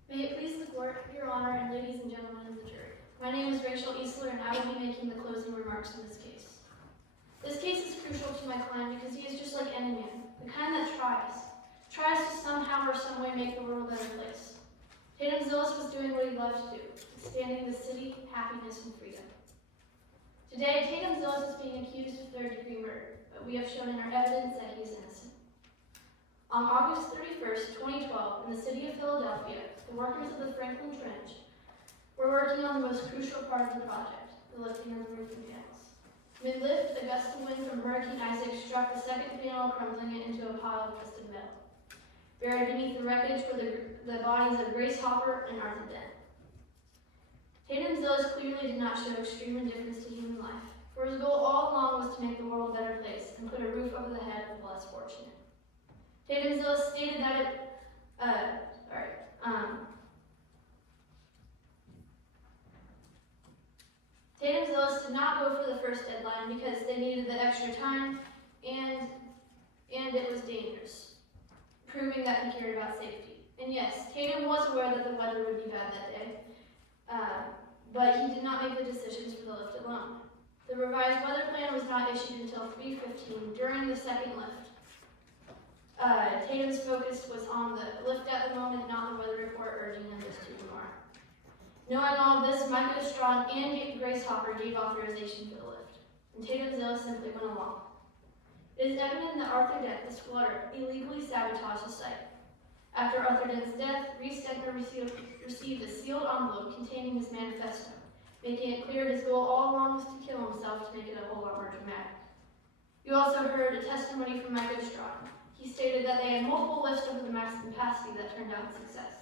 May it please the court, Your Honor, and ladies and gentlemen of the jury. My name is Rachel Eastler, and I will be making the closing remarks in this case. This case is crucial to my client because he is just like any man, the kind that tries to somehow or some way make the world a better place. Tatum Zillias was doing what he loved to do, expanding the city, happiness, and freedom. Today, Tatum Zillias is being accused of third-degree murder, but we have shown in our evidence that he is innocent. On August 31st, 2012, in the city of Philadelphia, the workers of the Franklin Trench were working on the most crucial part of the project, the lifting of the roofing panels. Mid-lift, a gust of wind from Hurricane Isaac struck the second panel, crumbling it into a pile of twisted metal. Buried beneath the wreckage were the bodies of Grace Hopper and Arthur Dent. Tatum Zillias clearly did not show extreme indifference to human life, for his goal all along was to make the world a better place and put a roof over the head of the less fortunate. Tatum Zillias stated that Tatum Zillias did not go for the first deadline because they needed the extra time and it was dangerous, proving that he cared about safety. And yes, Tatum was aware that the weather would be bad that day, but he did not make the decisions for the lift alone. The revised weather plan was not issued until 3:15 during the second lift. Tatum's focus was on the lift at the moment, not the weather report urging him to do more. Knowing all of this, Michael Strong and Grace Hopper gave authorization for the lift, and Tatum Zillias simply went along. It is evident that Arthur Dent, the squatter, illegally sabotaged the site. After Arthur Dent's death, Reese Dentner received a sealed envelope containing his manifesto, making it clear his goal all along was to kill himself to make it a whole lot more dramatic. You also heard a testimony from Michael Strong. He stated that they had multiple lifts over the max capacity that turned out a success.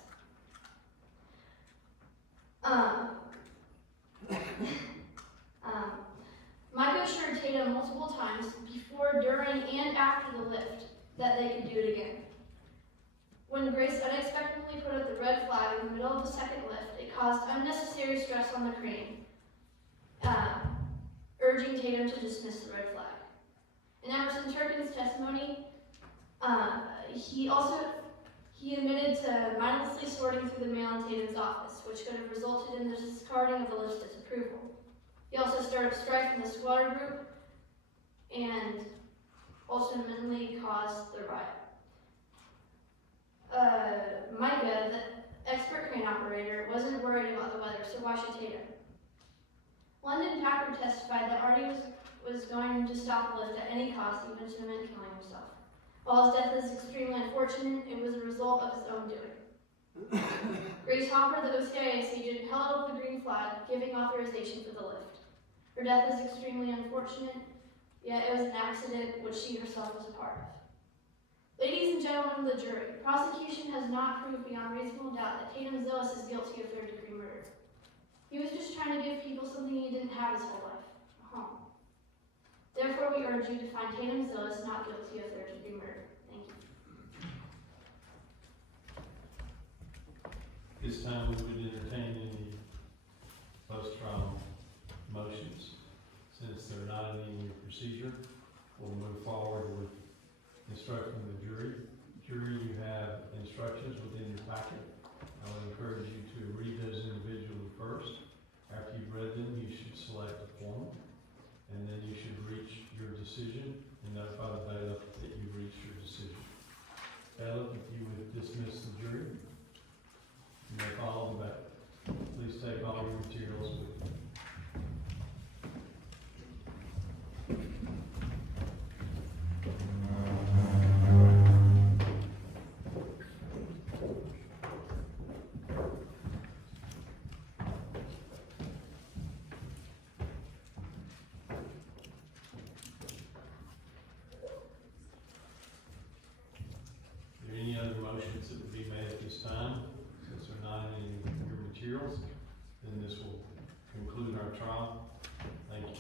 Micah assured Tatum multiple times before, during, and after the lift that they could do it again. When Grace unexpectedly put up the red flag in the middle of the second lift, it caused unnecessary stress on the crane, urging Tatum to dismiss the red flag. In Emerson Turpin's testimony, he admitted to mindlessly sorting through the mail in Tatum's office, which could have resulted in the discarding of the lift's disapproval. He also stirred up strife in the squatter group and ultimately caused the riot. Micah, the expert crane operator, wasn't worried about the weather, so why should Tatum? London Packard testified that Artie was going to stop the lift at any cost, even if it meant killing himself. While his death is extremely unfortunate, it was a result of his own doing. Grace Hopper, the OCIS agent, held up the green flag, giving authorization for the lift. Her death is extremely unfortunate, yet it was an accident which she herself was a part of. Ladies and gentlemen of the jury, the prosecution has not proved beyond reasonable doubt that Tatum Zillias is guilty of third-degree murder. He was just trying to give people something he didn't have his whole life, a home. Therefore, we urge you to find Tatum Zillias not guilty of third-degree murder. Thank you. This time we would entertain any post-trial motions. Since they're not in your procedure, we'll move forward with instructing the jury. Jury, you have instructions within your packet. I would encourage you to read those individually first. After you've read them, you should select a form, and then you should reach your decision and notify the bailiff that you've reached your decision. Bailiff, if you would dismiss the jury, you may follow the bailiff. Please take all your materials with you. Motions that would be made at this time, since they're not in your materials, then this will conclude our trial. Thank you.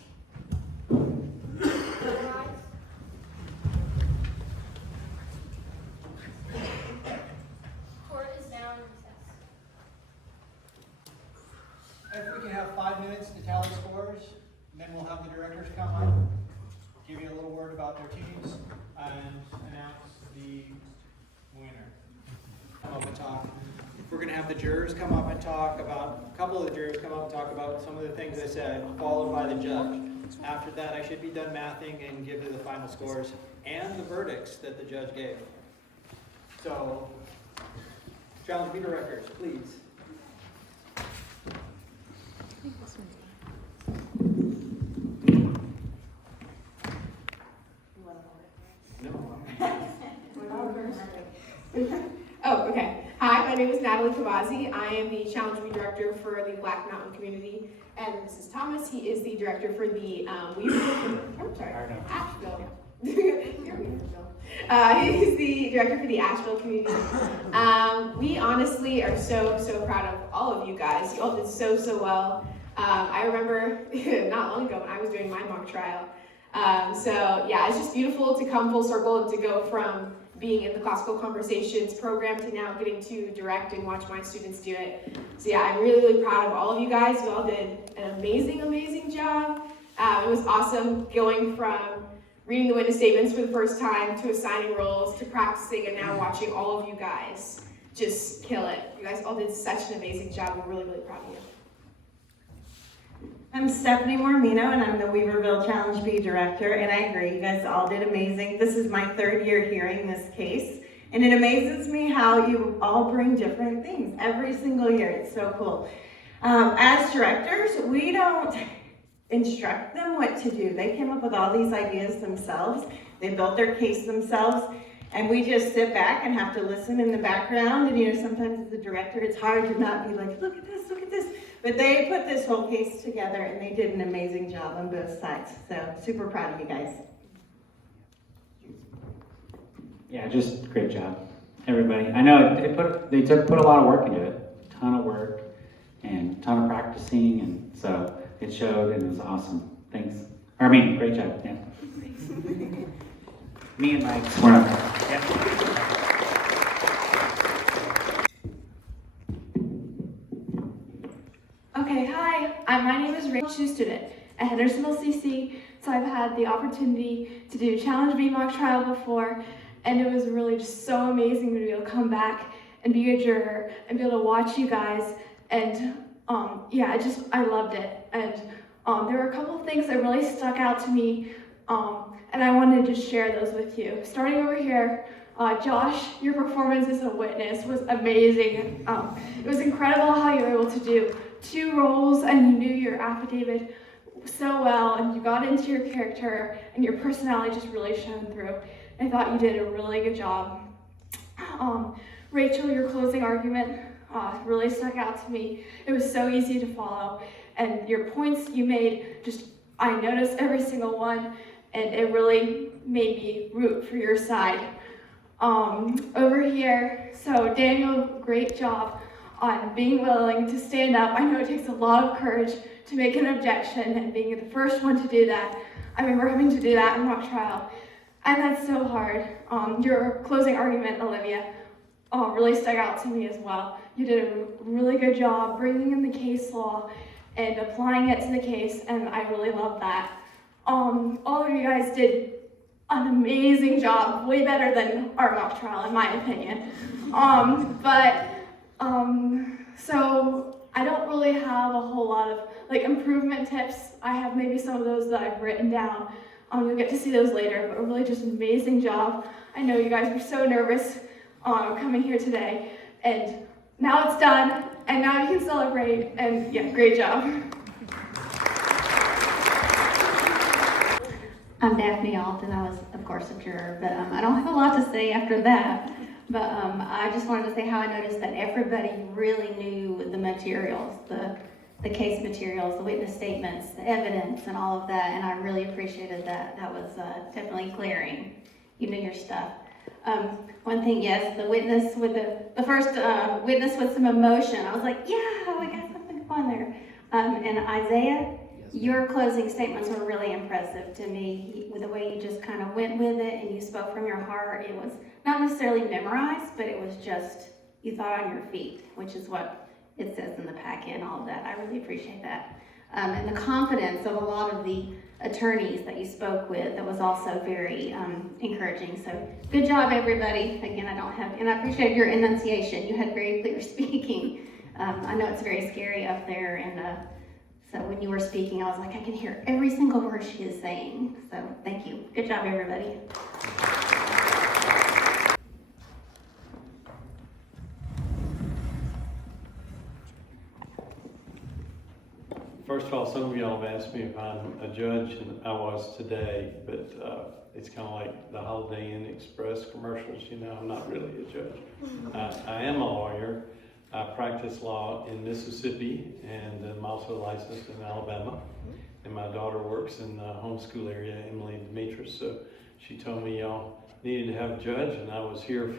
up and talk. We're gonna have the jurors come up and talk about, a couple of the jurors come up and talk about some of the things I said, followed by the judge. After that, I should be done mathing and give you the final scores and the verdicts that the judge gave. So, challenge B directors, please. Oh, okay. Hi, my name is Natalie Kavazi. I am the Challenge Me Director for the Black Mountain community. And this is Thomas. He is the director for the Weaverville. Oh, sorry. Asheville. He's the director for the Asheville community. We honestly are so proud of all of you guys. You all did so well. I remember not long ago when I was doing my mock trial. So yeah, it's just beautiful to come full circle and to go from being in the classical conversations program to now getting to direct and watch my students do it. So yeah, I'm really proud of all of you guys. You all did an amazing job. It was awesome going from reading the witness statements for the first time to assigning roles to practicing and now watching all of you guys just kill it. You guys all did such an amazing job. I'm really proud of you. I'm Stephanie Mormino, and I'm the Weaverville Challenge B Director, and I agree, you guys all did amazing. This is my 3rd year hearing this case, and it amazes me how you all bring different things every single year. It's so cool. As directors, we don't instruct them what to do. They came up with all these ideas themselves. They built their case themselves, and we just sit back and have to listen in the background, and sometimes as a director, it's hard to not be like, look at this. But they put this whole case together, and they did an amazing job on both sides. So super proud of you guys. Yeah, just great job, everybody. I know they put a lot of work into it, ton of work, and ton of practicing, and so it showed, and it was awesome. Thanks. Great job. Yeah. Me and Mike. We're not. Yeah. Okay, hi, my name is Rachel, student at Hendersonville CC. So I've had the opportunity to do Challenge B mock trial before, and it was really just so amazing to be able to come back and be a juror and be able to watch you guys. And yeah, I loved it. And there were a couple of things that really stuck out to me, and I wanted to just share those with you. Starting over here, Josh, your performance as a witness was amazing. It was incredible how you were able to do 2 roles and you knew your affidavit so well and you got into your character and your personality just really shone through. I thought you did a really good job. Rachel, your closing argument really stuck out to me. It was so easy to follow, and your points you made, I noticed every single one, and it really made me root for your side. Over here, so Daniel, great job on being willing to stand up. I know it takes a lot of courage to make an objection and being the first one to do that. I remember having to do that in mock trial, and that's so hard. Your closing argument, Olivia, really stuck out to me as well. You did a really good job bringing in the case law and applying it to the case, and I really love that. All of you guys did an amazing job, way better than our mock trial, in my opinion. So I don't really have a whole lot of improvement tips. I have maybe some of those that I've written down. You'll get to see those later, but really just an amazing job. I know you guys were so nervous coming here today, and now it's done, and now you can celebrate, and yeah, great job. I'm Daphene Alt, and I was, of course, a juror, but I don't have a lot to say after that. But I just wanted to say how I noticed that everybody really knew the materials, the case materials, the witness statements, the evidence, and all of that, and I really appreciated that. That was definitely clearing. You knew your stuff. One thing, yes, the witness with the first witness with some emotion. I was like, yeah, we got something fun there. And Isaiah, your closing statements were really impressive to me. With the way you just kind of went with it and you spoke from your heart. It was not necessarily memorized, but it was just, you thought on your feet, which is what it says in the packet and all of that. I really appreciate that. and the confidence of a lot of the attorneys that you spoke with, that was also very encouraging. So good job, everybody. Again, and I appreciate your enunciation. You had very clear speaking. I know it's very scary up there, and so when you were speaking, I was like, I can hear every single word she is saying. So thank you. Good job, everybody. First of all, some of y'all have asked me if I'm a judge, and I was today, but it's kind of like the Holiday Inn Express commercials, you know, I'm not really a judge. I am a lawyer. I practice law in Mississippi, and I'm also licensed in Alabama. And my daughter works in the homeschool area, Emily Demetrius, so she told me y'all needed to have a judge, and I was here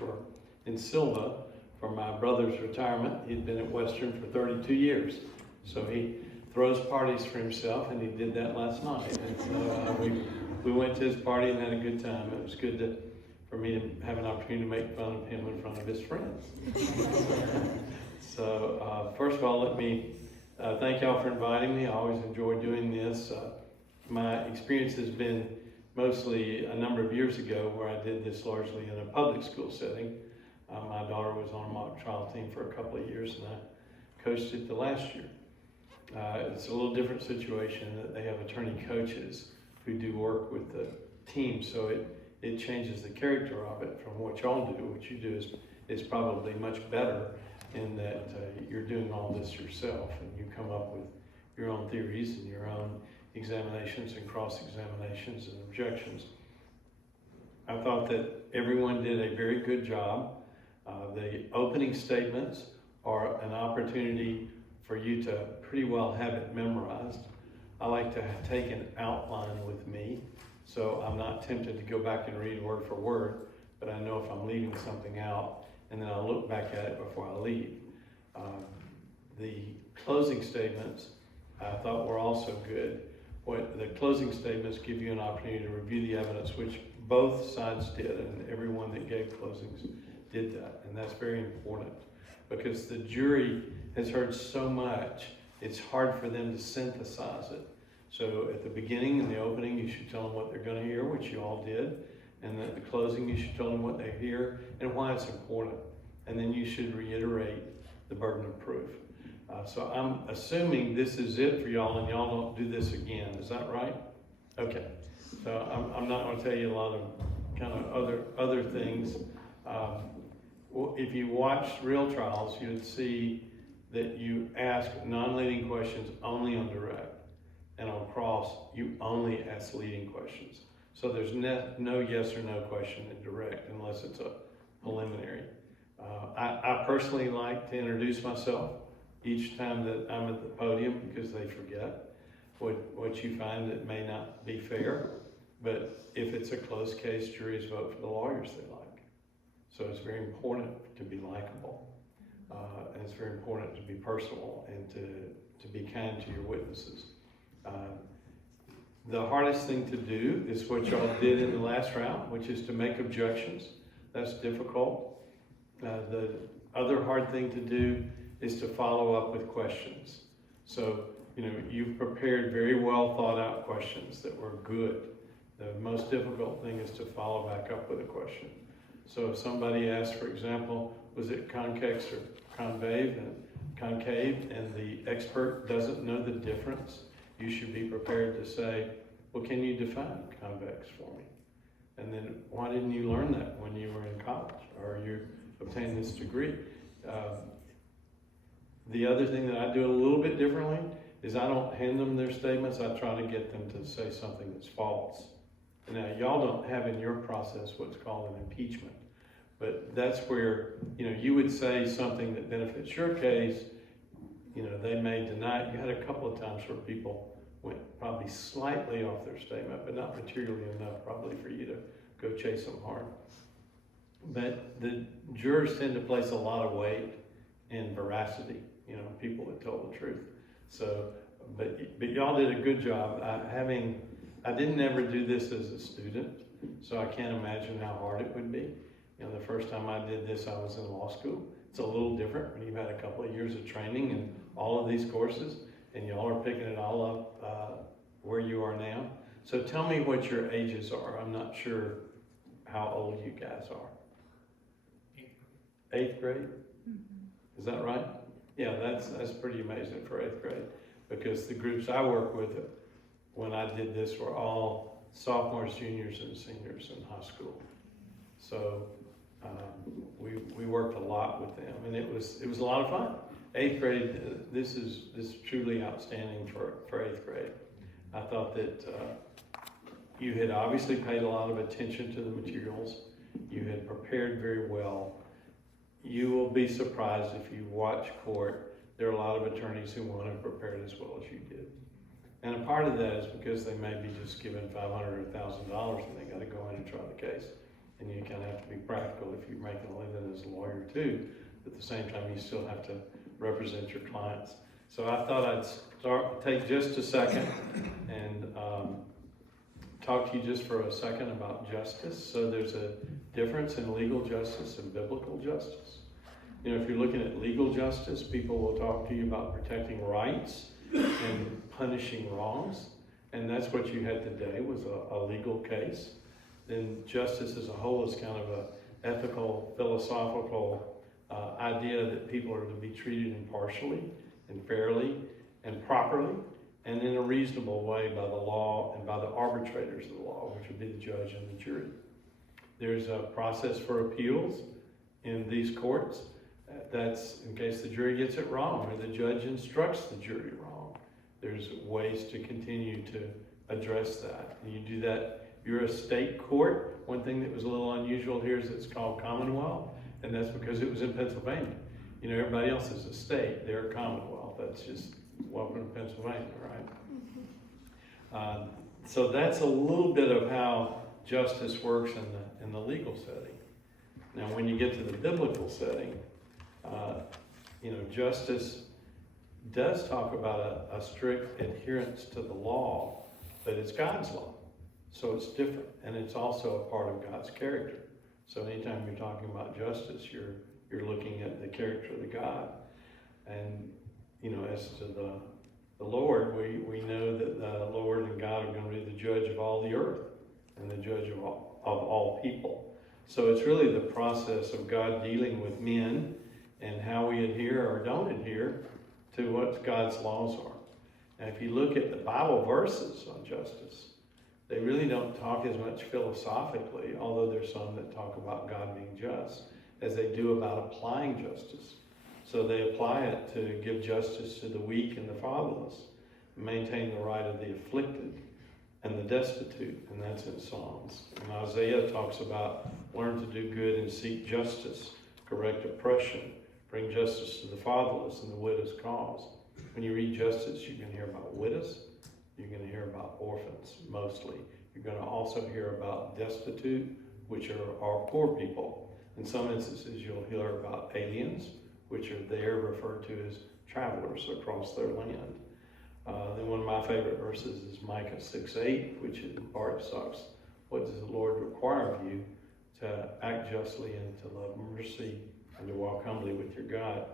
in Silva for my brother's retirement. He'd been at Western for 32 years, so he throws parties for himself, and he did that last night. And so we went to his party and had a good time. It was good for me to have an opportunity to make fun of him in front of his friends. So first of all, let me thank y'all for inviting me. I always enjoy doing this. My experience has been mostly a number of years ago where I did this largely in a public school setting. My daughter was on a mock trial team for a couple of years, and I coached it the last year. It's a little different situation that they have attorney coaches who do work with the team, so it changes the character of it from what y'all do. What you do is probably much better in that you're doing all this yourself, and you come up with your own theories and your own examinations and cross-examinations and objections. I thought that everyone did a very good job. The opening statements are an opportunity for you to pretty well have it memorized. I like to take an outline with me, so I'm not tempted to go back and read word for word, but I know if I'm leaving something out, and then I'll look back at it before I leave. The closing statements I thought were also good. The closing statements give you an opportunity to review the evidence, which both sides did, and everyone that gave closings did that, and that's very important because the jury has heard so much, it's hard for them to synthesize it. So at the beginning and the opening, you should tell them what they're going to hear, which you all did. And at the closing, you should tell them what they hear and why it's important. And then you should reiterate the burden of proof. So I'm assuming this is it for y'all, and y'all don't do this again. Is that right? Okay. So I'm not going to tell you a lot of kind of other things. If you watch real trials, you'd see that you ask non-leading questions only on direct, and on cross, you only ask leading questions. So there's no yes or no question in direct unless it's a preliminary. I personally like to introduce myself each time that I'm at the podium because they forget what you find that may not be fair. But if it's a close case, juries vote for the lawyers they like. So it's very important to be likable. And it's very important to be personal and to be kind to your witnesses. The hardest thing to do is what y'all did in the last round, which is to make objections. That's difficult. The other hard thing to do is to follow up with questions. So, you've prepared very well thought out questions that were good. The most difficult thing is to follow back up with a question. So if somebody asks, for example, was it convex or concave, and the expert doesn't know the difference, you should be prepared to say, well, can you define convex for me? And then why didn't you learn that when you were in college or you obtained this degree? The other thing that I do a little bit differently is I don't hand them their statements. I try to get them to say something that's false. Now, y'all don't have in your process what's called an impeachment, but that's where, you would say something that benefits your case. They may deny it. You had a couple of times where people went probably slightly off their statement, but not materially enough probably for you to go chase them hard. But the jurors tend to place a lot of weight in veracity, people that tell the truth. So, but y'all did a good job. I didn't ever do this as a student, so I can't imagine how hard it would be. The first time I did this, I was in law school. It's a little different when you've had a couple of years of training and all of these courses, and y'all are picking it all up where you are now. So tell me what your ages are. I'm not sure how old you guys are. 8th grade? Is that right? Yeah, that's pretty amazing for 8th grade, because the groups I work with when I did this were all sophomores, juniors, and seniors in high school. So we worked a lot with them, and it was a lot of fun. 8th grade, this is truly outstanding for 8th grade. I thought that you had obviously paid a lot of attention to the materials. You had prepared very well. You will be surprised if you watch court. There are a lot of attorneys who won't have prepared as well as you did. And a part of that is because they may be just given $500 or $1,000 and they got to go in and try the case. And you kind of have to be practical if you're making a living as a lawyer too. At the same time, you still have to represent your clients. So I thought I'd take just a second and talk to you just for a second about justice. So there's a difference in legal justice and biblical justice. You know, if you're looking at legal justice, people will talk to you about protecting rights and punishing wrongs. And that's what you had today, was a legal case. Then justice as a whole is kind of a ethical, philosophical idea that people are to be treated impartially and fairly and properly and in a reasonable way by the law and by the arbitrators of the law, which would be the judge and the jury. There's a process for appeals in these courts. That's in case the jury gets it wrong or the judge instructs the jury wrong. There's ways to continue to address that. And you do that. You're a state court. One thing that was a little unusual here is it's called Commonwealth, and that's because it was in Pennsylvania. You know, everybody else is a state. They're a Commonwealth. That's just welcome to Pennsylvania, right? So that's a little bit of how justice works in the legal setting. Now, when you get to the biblical setting, you know, justice does talk about a strict adherence to the law, but it's God's law. So it's different, and it's also a part of God's character. So anytime you're talking about justice, you're looking at the character of the God. And, you know, as to the Lord, we know that the Lord and God are going to be the judge of all the earth and the judge of all people. So it's really the process of God dealing with men and how we adhere or don't adhere to what God's laws are. And if you look at the Bible verses on justice, they really don't talk as much philosophically, although there's some that talk about God being just, as they do about applying justice. So they apply it to give justice to the weak and the fatherless, maintain the right of the afflicted and the destitute, and that's in Psalms. And Isaiah talks about learn to do good and seek justice, correct oppression, bring justice to the fatherless and the widow's cause. When you read justice, you're going to hear about widows, you're going to hear about orphans, mostly. You're going to also hear about destitute, which are poor people. In some instances, you'll hear about aliens, which are there referred to as travelers across their land. Then one of my favorite verses is Micah 6:8, which in part talks, what does the Lord require of you? To act justly and to love mercy and to walk humbly with your God.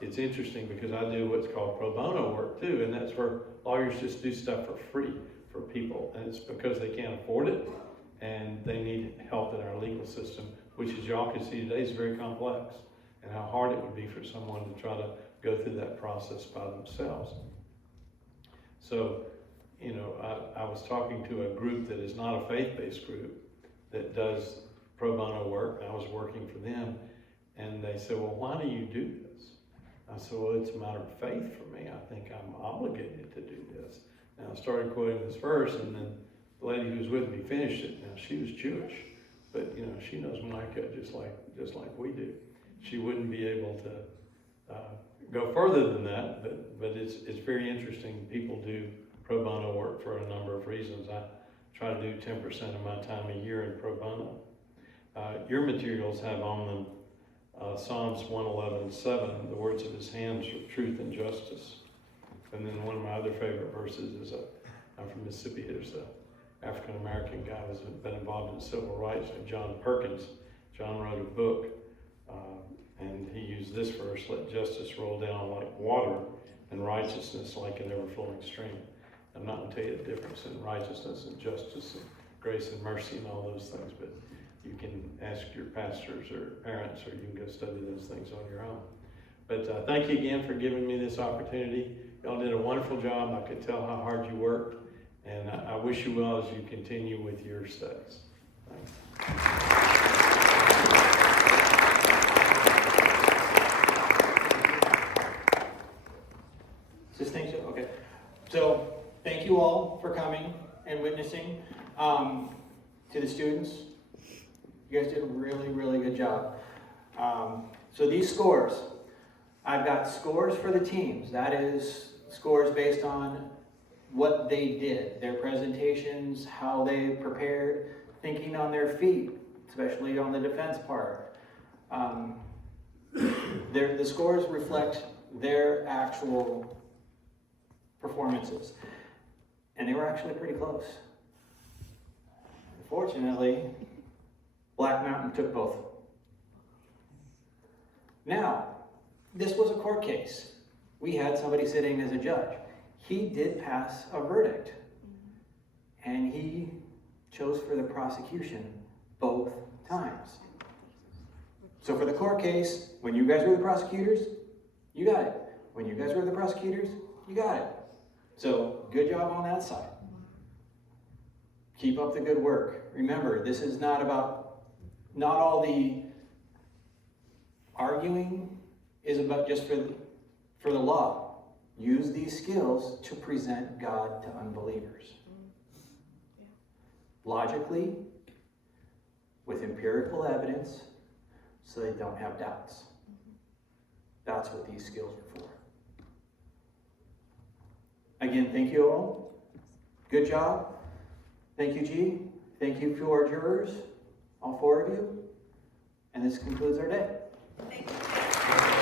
It's interesting because I do what's called pro bono work too, and that's where lawyers just do stuff for free for people. And it's because they can't afford it and they need help in our legal system, which as y'all can see today is very complex, and how hard it would be for someone to try to go through that process by themselves. So, you know, I was talking to a group that is not a faith-based group that does pro bono work, and I was working for them, and they said, well, why do you do this? I said, well, it's a matter of faith for me. I think I'm obligated to do this. And I started quoting this verse, and then the lady who was with me finished it. Now, she was Jewish, but, you know, she knows Micah just like we do. She wouldn't be able to go further than that, but it's very interesting. People do pro bono work for a number of reasons. I try to do 10% of my time a year in pro bono. Your materials have on them Psalms 111:7, the words of his hands are truth and justice. And then one of my other favorite verses is, I'm from Mississippi, there's an African-American guy who's been involved in civil rights, John Perkins. John wrote a book, and he used this verse, let justice roll down like water and righteousness like an ever-flowing stream. I'm not going to tell you the difference in righteousness and justice and grace and mercy and all those things, but you can ask your pastors or parents, or you can go study those things on your own. But thank you again for giving me this opportunity. Y'all did a wonderful job. I could tell how hard you worked, and I wish you well as you continue with your studies. Thanks. Okay. So thank you all for coming and witnessing. To the students, you guys did a really, really good job. So these scores, I've got scores for the teams. That is scores based on what they did, their presentations, how they prepared, thinking on their feet, especially on the defense part. The scores reflect their actual performances, and they were actually pretty close. Unfortunately, Black Mountain took both. Now, this was a court case. We had somebody sitting as a judge. He did pass a verdict, and he chose for the prosecution both times. So for the court case, when you guys were the prosecutors, you got it. When you guys were the prosecutors, you got it. So good job on that side. Keep up the good work. Remember, this is not all the arguing is about just for the law. Use these skills to present God to unbelievers. Logically, with empirical evidence, so they don't have doubts. That's what these skills are for. Again, thank you all. Good job. Thank you, Gee. Thank you to our jurors, all 4 of you. And this concludes our day. Thank you.